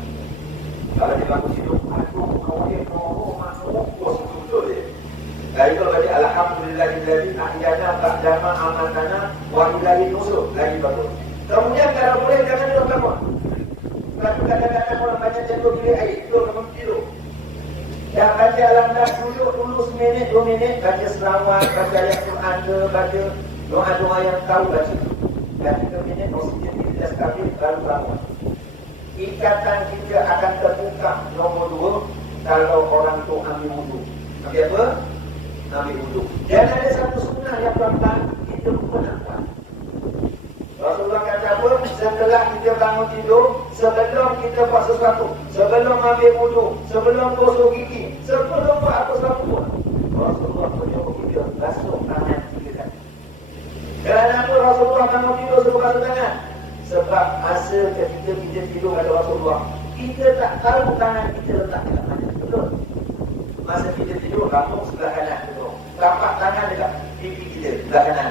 Kalau dia bangun tidur, aduh, kau dia betul dia. Dari itu berarti Alhamdulillahilladzi ahyana ba'dama amatana wa ilaihi nusur. Lagi bagus. Kemudian kalau boleh jangan duduk kamu. Kadang-kadang orang banyak jatuh pilih air, tidur. Yang baca Al-Andas dulu seminit, 2 minit, baca selawat, baca ayat Quran ke, baca doa-doa yang tahu baca. Dan 3 minit, oksigen kita stabil, baru bangun. Ikatan kita akan terbuka. Nombor 2, kalau orang tu ambil wudu. Ambil apa? Ambil wudu. Dan ada satu sunnah yang pelan-pelan kita lupa nak buat. Rasulullah kata apa? Setelah kita bangun tidur, sebelum kita buat sesuatu, sebelum ambil wudu, sebelum gosok gigi, sebelum buat apa sesuatu pun, Rasulullah menyuruh kita basuh tangan 3 kali. Kenapa Rasulullah bangun tidur sebelum basuh tangan? Sebab masa ketika kita tidur kata Rasulullah, kita tak tahu tangan kita letak dekat mana. Betul? Masa kita tidur, rambut sebelah kanan. Betul? Tapak tangan dekat pipi kita sebelah kanan.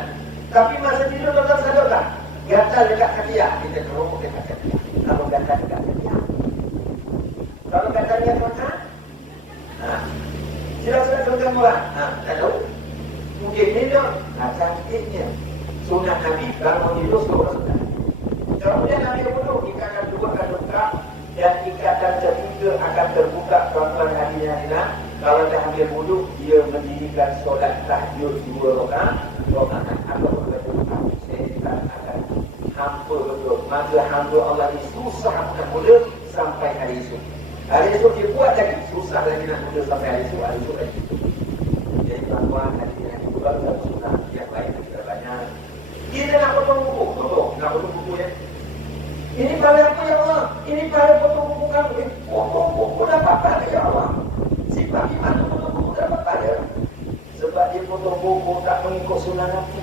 Tapi masa tidur tuan-tuan sadar tak? Gatal dekat kaki ya, kita kerumuk dekat kaki. Kalau gatal dekat kaki ya. Kalau gatal dekat tuan-tuan, sila-sila tuan-tuan orang. Tak tahu. Mungkin ni dah, cantiknya. Sunnah Nabi, bangun tidur sebelum sunnah. Kemudian ambil wudu, ikatan 2 akan terbuka dan ikatan 3 akan terbuka. Tuan-tuan hadirin. Kalau dah ambil wudu, dia mendirikan solat tahajud 2 rakaat. Apa betul? Setan akan hampa betul. Maka hamba Allah ni susah nak mula sampai hari esok. Hari esok dia buat lagi, susah lagi nak mula sampai hari esok lagi. Jadi tuan-tuan hadirin, itu baru satu sunnah. Yang lain kita banyak. Kita nak potong buku, nak potong buku ya. Ini pada apa ya Allah? Ini pada potong buku kamu. Potong buku dapat pada ya Allah. Si Pak Iman potong buku dapat pada. Sebab dia potong buku tak mengikut sunnah Nabi.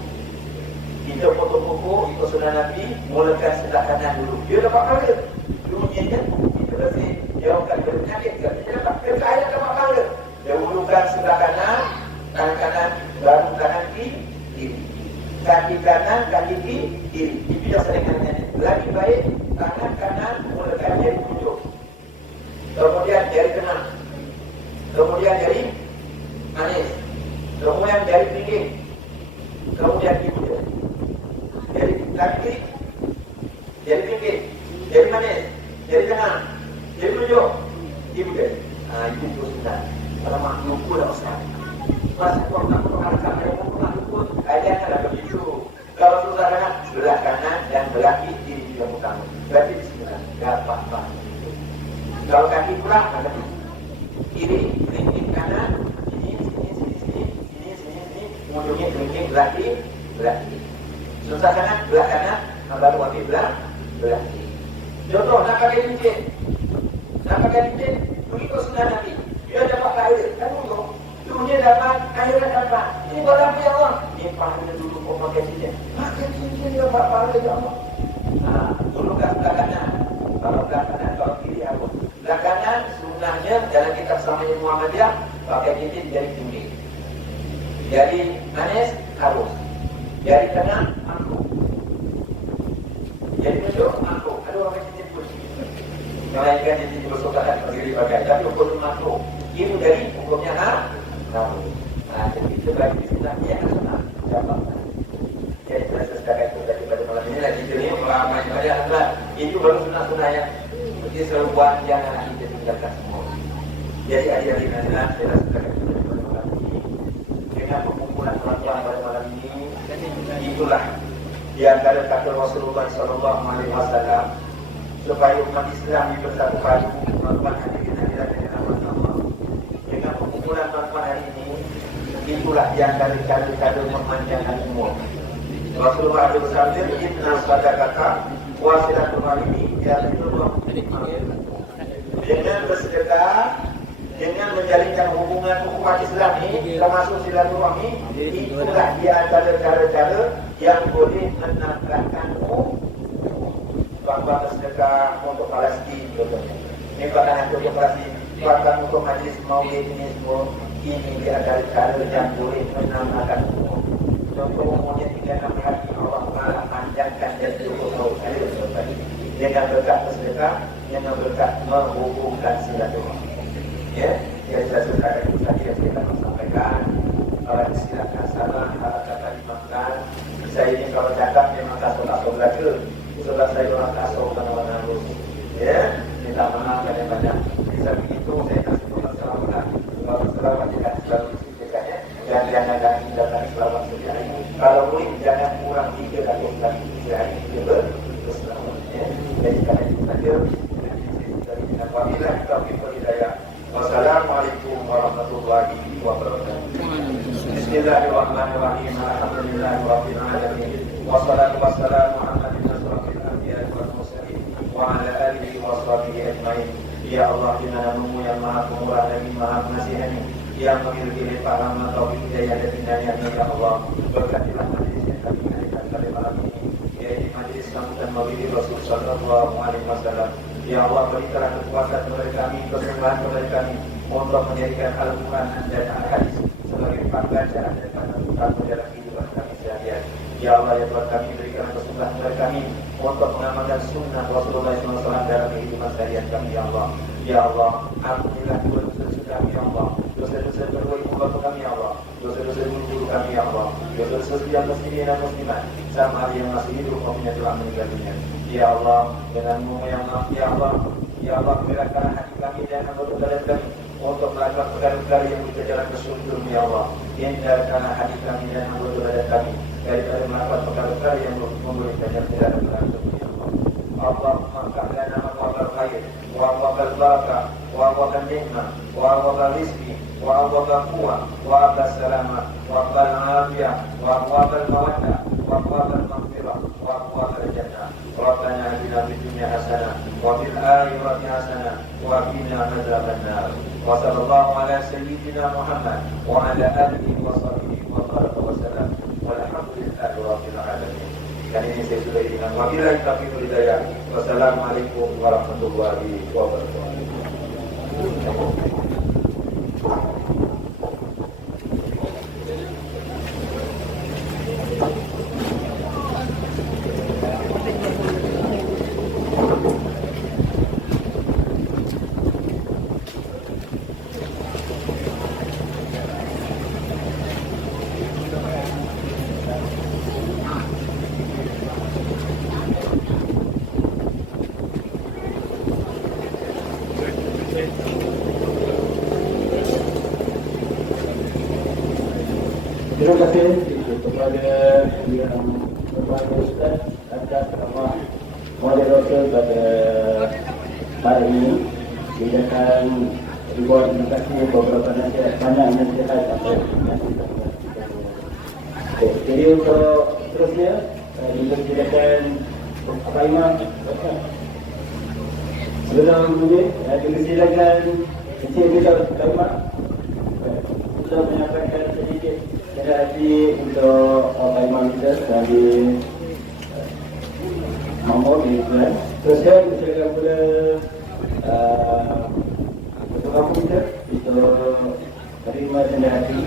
Kita potong buku ikut sunnah Nabi, mulakan sebelah kanan dulu. Dia dapat pada. Dulunya kita rasa jauhkan dari penyakit. Dia dapat kekayaan dapat pada. Dia mulakan sebelah kanan, tangan kanan, baru kanan kiri. Kaki kanan, kaki kiri. Dipijak sering kanan. Lagi baik, tangan kanan mulakan jari tunjuk. Kemudian jari tengah. Kemudian jari manis. Kemudian jari pinggir. Kemudian ibu jari. Jari kaki kiri. Jari pinggir. Jari manis. Jari tengah. Jari tunjuk. Ibu jari. Itu sudah. Kalau mak lupa dah Ustaz. Masa kau nak mengharapkan yang mak lupa, janganlah begitu. Kalau susah kanan, belah kanan dan belah kiri juga utama. Berarti bismillah. Tak apa-apa. Kalau kaki pula, ada kiri, kelingking kanan, sini, ujungnya kelingking belah kiri. Susah kanan, belah kanan, baru ambil belah kiri. Contoh, nak pakai cincin. Begitu sunnah Nabi. Dia dapat air, kan dulu. Dunia dapat, akhirat dapat. Ini barang ya Allah. Ini pahala dulu kau pakai cincin. Pakai cincin dapat pahala ya Allah. Dulu kat sebelah kanan. Kalau belah kanan, kalau kiri apa? Belah kanan, sunnahnya dalam kitab Samanya Muhammadiyah, pakai cincin jari tinggi. Jari manis, halus. Jari tengah, angkuh. Jari tunjuk, angkuh. Ada orang pakai cincin pun. Melainkan cincin bersokakan, berdiri pakai. Tapi hukum angkuh. Itu dari hukumnya jadi kita bagi bismillah yang sunnah. Jadi saya setakat itu daripada malam ini lagi jadi ramai banyak adalah itu baru sunnah-sunnah yang mesti seruan yang anak kita tinggalkan semua. Jadi adik-adik adalah saya setakat itu daripada malam ini dengan perkumpulan tuan-tuan pada malam ini. Itulah di antara kata Rasulullah SAW supaya umat Islam bersatu padu melakukan hadirin dengan Allah. Dengan perkumpulan tuan-tuan hari ini, itulah yang dari kado-kado memanjangkan umur. Rasulullah ada bersabda, inna sadaqata wasilatul rahimi, ya itu dengan bersedekah dengan menjalinkan hubungan umat Islam ini, termasuk silaturahmi, itulah dia antara cara-cara yang boleh menambahkanmu bantuan sedekah untuk Palestin contohnya. Ini bahkan untuk Palestin, bahkan untuk majlis maulid ini semua, ini dia antara cara yang boleh menambahkanmu. Contoh umumnya 36 hari Allah Taala panjangkan dan cukup tahun dengan berkat bersedekah, dengan berkat menghubungkan silaturahmi. Ya, yang saya ceritakan itu tadi yang kita sampaikan. Kalau disilakan salah, kalau kata dimakan. Saya ini kalau cakap memang kasut-kasut belaka. Sebab saya orang kasut mana-mana harus. Ya, minta maaf banyak-banyak. Bisa begitu saya kasih selamat. Kalau selamat tidak selalu disediakannya. Dan jangan datang selamat setiap hari. Kalau boleh jangan kurang 3 kali setiap hari. Dia berselamat. Ya, jadi karena itu saja. Wabillahi taufiq wal hidayah. Wassalamualaikum warahmatullahi wabarakatuh. Bismillahirrahmanirrahim. Alhamdulillahirabbil alamin. Wassalatu wassalamu ala asyrafil anbiya'i wal mursalin wa ala alihi wa sahbihi ajmain. Ya Allah, di namamu yang Maha Pemurah lagi Maha Pengasihani, yang memiliki limpahan taufik hidayah dan hidayahnya, ya Allah, berkatilah majelis yang kami adakan pada malam ini, yaitu majelis sambutan Maulid Rasul sallallahu alaihi wasallam. Ya Allah, berikanlah kekuatan kepada kami, kesembuhan kepada kami untuk menjadikan Al-Quran dan Al-Hadis sebagai pembacaan dan panutan dalam kehidupan kami sehari-hari. Ya Allah, ya Tuhan kami, berikan kesembuhan kepada kami untuk mengamalkan sunnah Rasulullah SAW dalam kehidupan sehari-hari kami. Ya Allah, ya Allah, ampunilah dosa-dosa kami. Ya Allah, dosa-dosa kedua ibu bapa kami. Ya Allah, dosa-dosa guru kami. Ya Allah, dosa-dosa setiap muslimin dan muslimat sama yang masih hidup maupun yang telah meninggal dunia. Ya Allah, denganmu yang maaf, ya Allah, ya Allah, gerakkan hati kami dan anggota badan kami untuk melakukan perkara-perkara yang kita jalan ke surga, ya Allah. Hindarkan hati kami dan anggota badan kami daripada melakukan perkara-perkara yang membolehkan jalan ke dalam neraka, ya Allah. Allahumma ka'lana maqabal khair wa maqabal barakah wa maqabal nikmah wa maqabal rizki wa maqabal quwwah wa maqabal salamah wa maqabal afiyah wa maqabal mawaddah wa maqabal maghfirah wa maqabal jannah. Rabbana atina fid dunya hasanah wa fil akhirati hasanah wa qina adzabannar. Wa sallallahu ala sayyidina Muhammad wa ala alihi wa sahbihi wa baraka wa sallam. Walhamdulillahi rabbil alamin. Dan ini saya sudah ingat. Wabillahi taufiq wal hidayah. Wassalamualaikum warahmatullahi wabarakatuh. Terima kasih kepada yang berbahagia Ustaz atas amat moderator pada hari ini. Kita akan dibuat terima kasih beberapa nasihat, banyak nasihat sampai jadi untuk terusnya kita silakan Pak Imam. Sebelum ini kita silakan Encik Rizal Pak Imam untuk menyampaikan sedikit hati untuk Pak Imam kita dari Mahmud di Islam. Terusnya kita silakan kepada Ketua Kampung kita untuk terima rendah hati.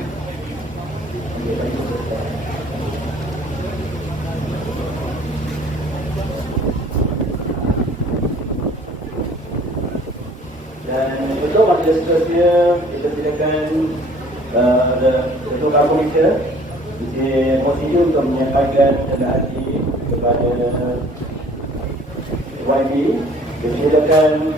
Dan untuk majlis seterusnya kita silakan Ketua Kampung kita Encik Mosidi untuk menyampaikan rendah hati kepada YB. Kita silakan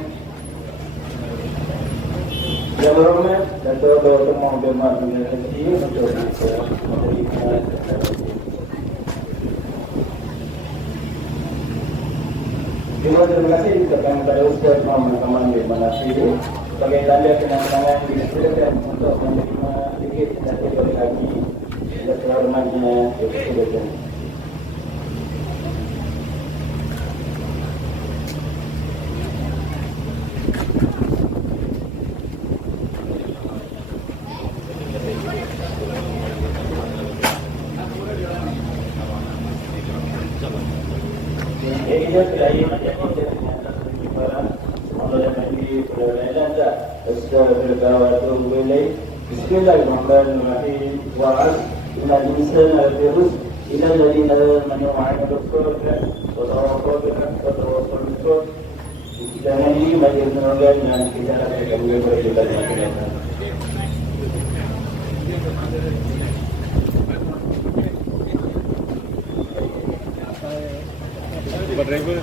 Yang berhormat Dato' Dr. Muhammad Abdul Haji untuk menerima terima kasih diucapkan kepada Ustaz Muhammad Kamal bin Manasir sebagai tanda kenang-kenangan disilakan untuk menerima sedikit dari oleh Haji dan terhormatnya disilakan. Jadi dia kelahi macam dia dengan penyebaran Allah dan Nabi perlawanan dah. Astagfirullahaladzim boleh. Bismillahirrahmanirrahim. Wa'as inna insana virus ila alladhina amanu wa 'amilus shalihat wa tawassaw bil haqqi wa tawassaw bis sabr. Jangan ini bagi penolongan dan kita akan berjumpa dengan kita. Driver.